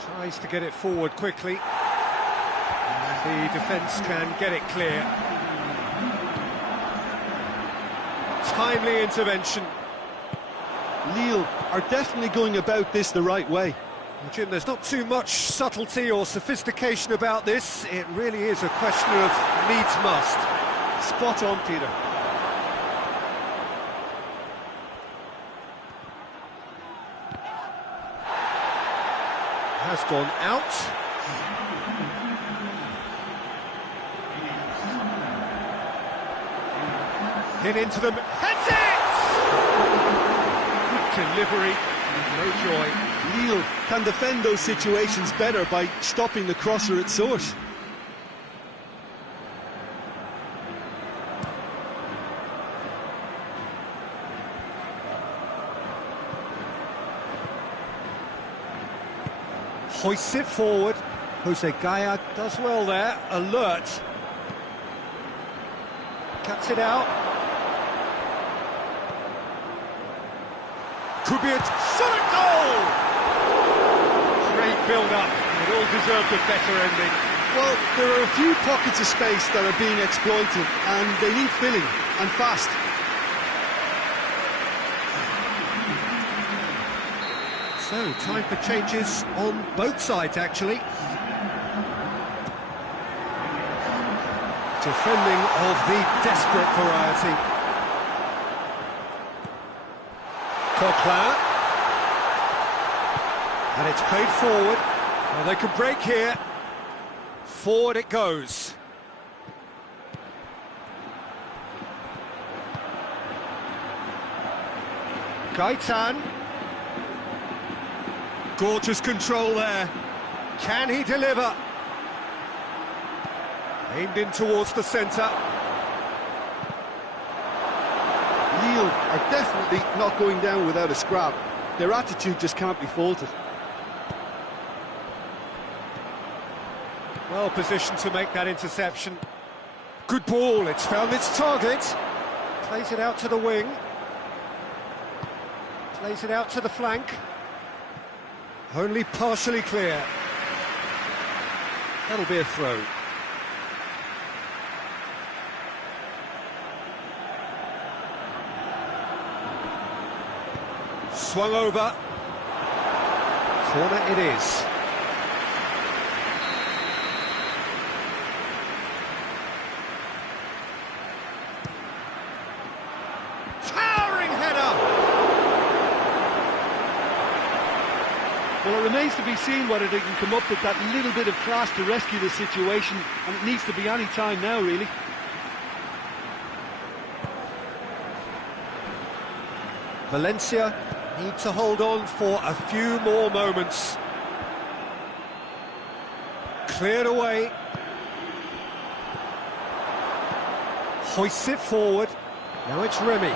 Tries to get it forward quickly. The defence can get it clear. Timely intervention. Lille are definitely going about this the right way. Well, Jim, there's not too much subtlety or sophistication about this. It really is a question of needs must. Spot on, Peter. Has gone out. Hit into them, heads it! Good delivery, no joy. Lille can defend those situations better by stopping the crosser at source. Hoists it forward. Jose Gaya does well there, alert. Cuts it out. Could be a shot at goal! Great build-up. It all deserved a better ending. Well, there are a few pockets of space that are being exploited, and they need filling, and fast. So, time for changes on both sides, actually. Defending of the desperate variety. Coquelin. And it's played forward. Well, they could break here. Forward it goes. Gaetan. Gorgeous control there. Can he deliver? Aimed in towards the centre. Lille are definitely not going down without a scrap. Their attitude just can't be faulted. Well positioned to make that interception. Good ball, it's found its target. Plays it out to the wing. Plays it out to the flank. Only partially clear. That'll be a throw. Swung over. Corner it is. Towering header! Well, it remains to be seen whether they can come up with that little bit of class to rescue the situation, and it needs to be any time now, really. Valencia Need to hold on for a few more moments. Cleared away. Hoists it forward. Now it's Remy.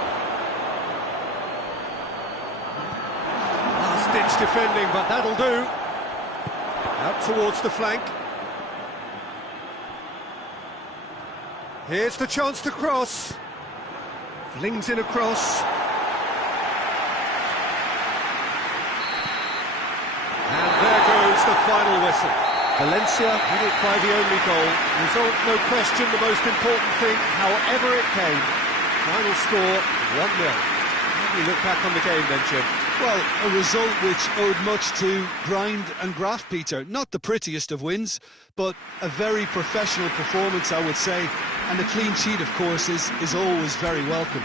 Last-ditch defending, but that'll do. Out towards the flank. Here's the chance to cross. Flings in a cross. And there goes the final whistle. Valencia had it by the only goal. Result, no question, the most important thing, however it came. Final score, 1-0. How do you look back on the game then, Jim? Well, a result which owed much to grind and graft, Peter. Not the prettiest of wins, but a very professional performance, I would say. And a clean sheet, of course, is always very welcome.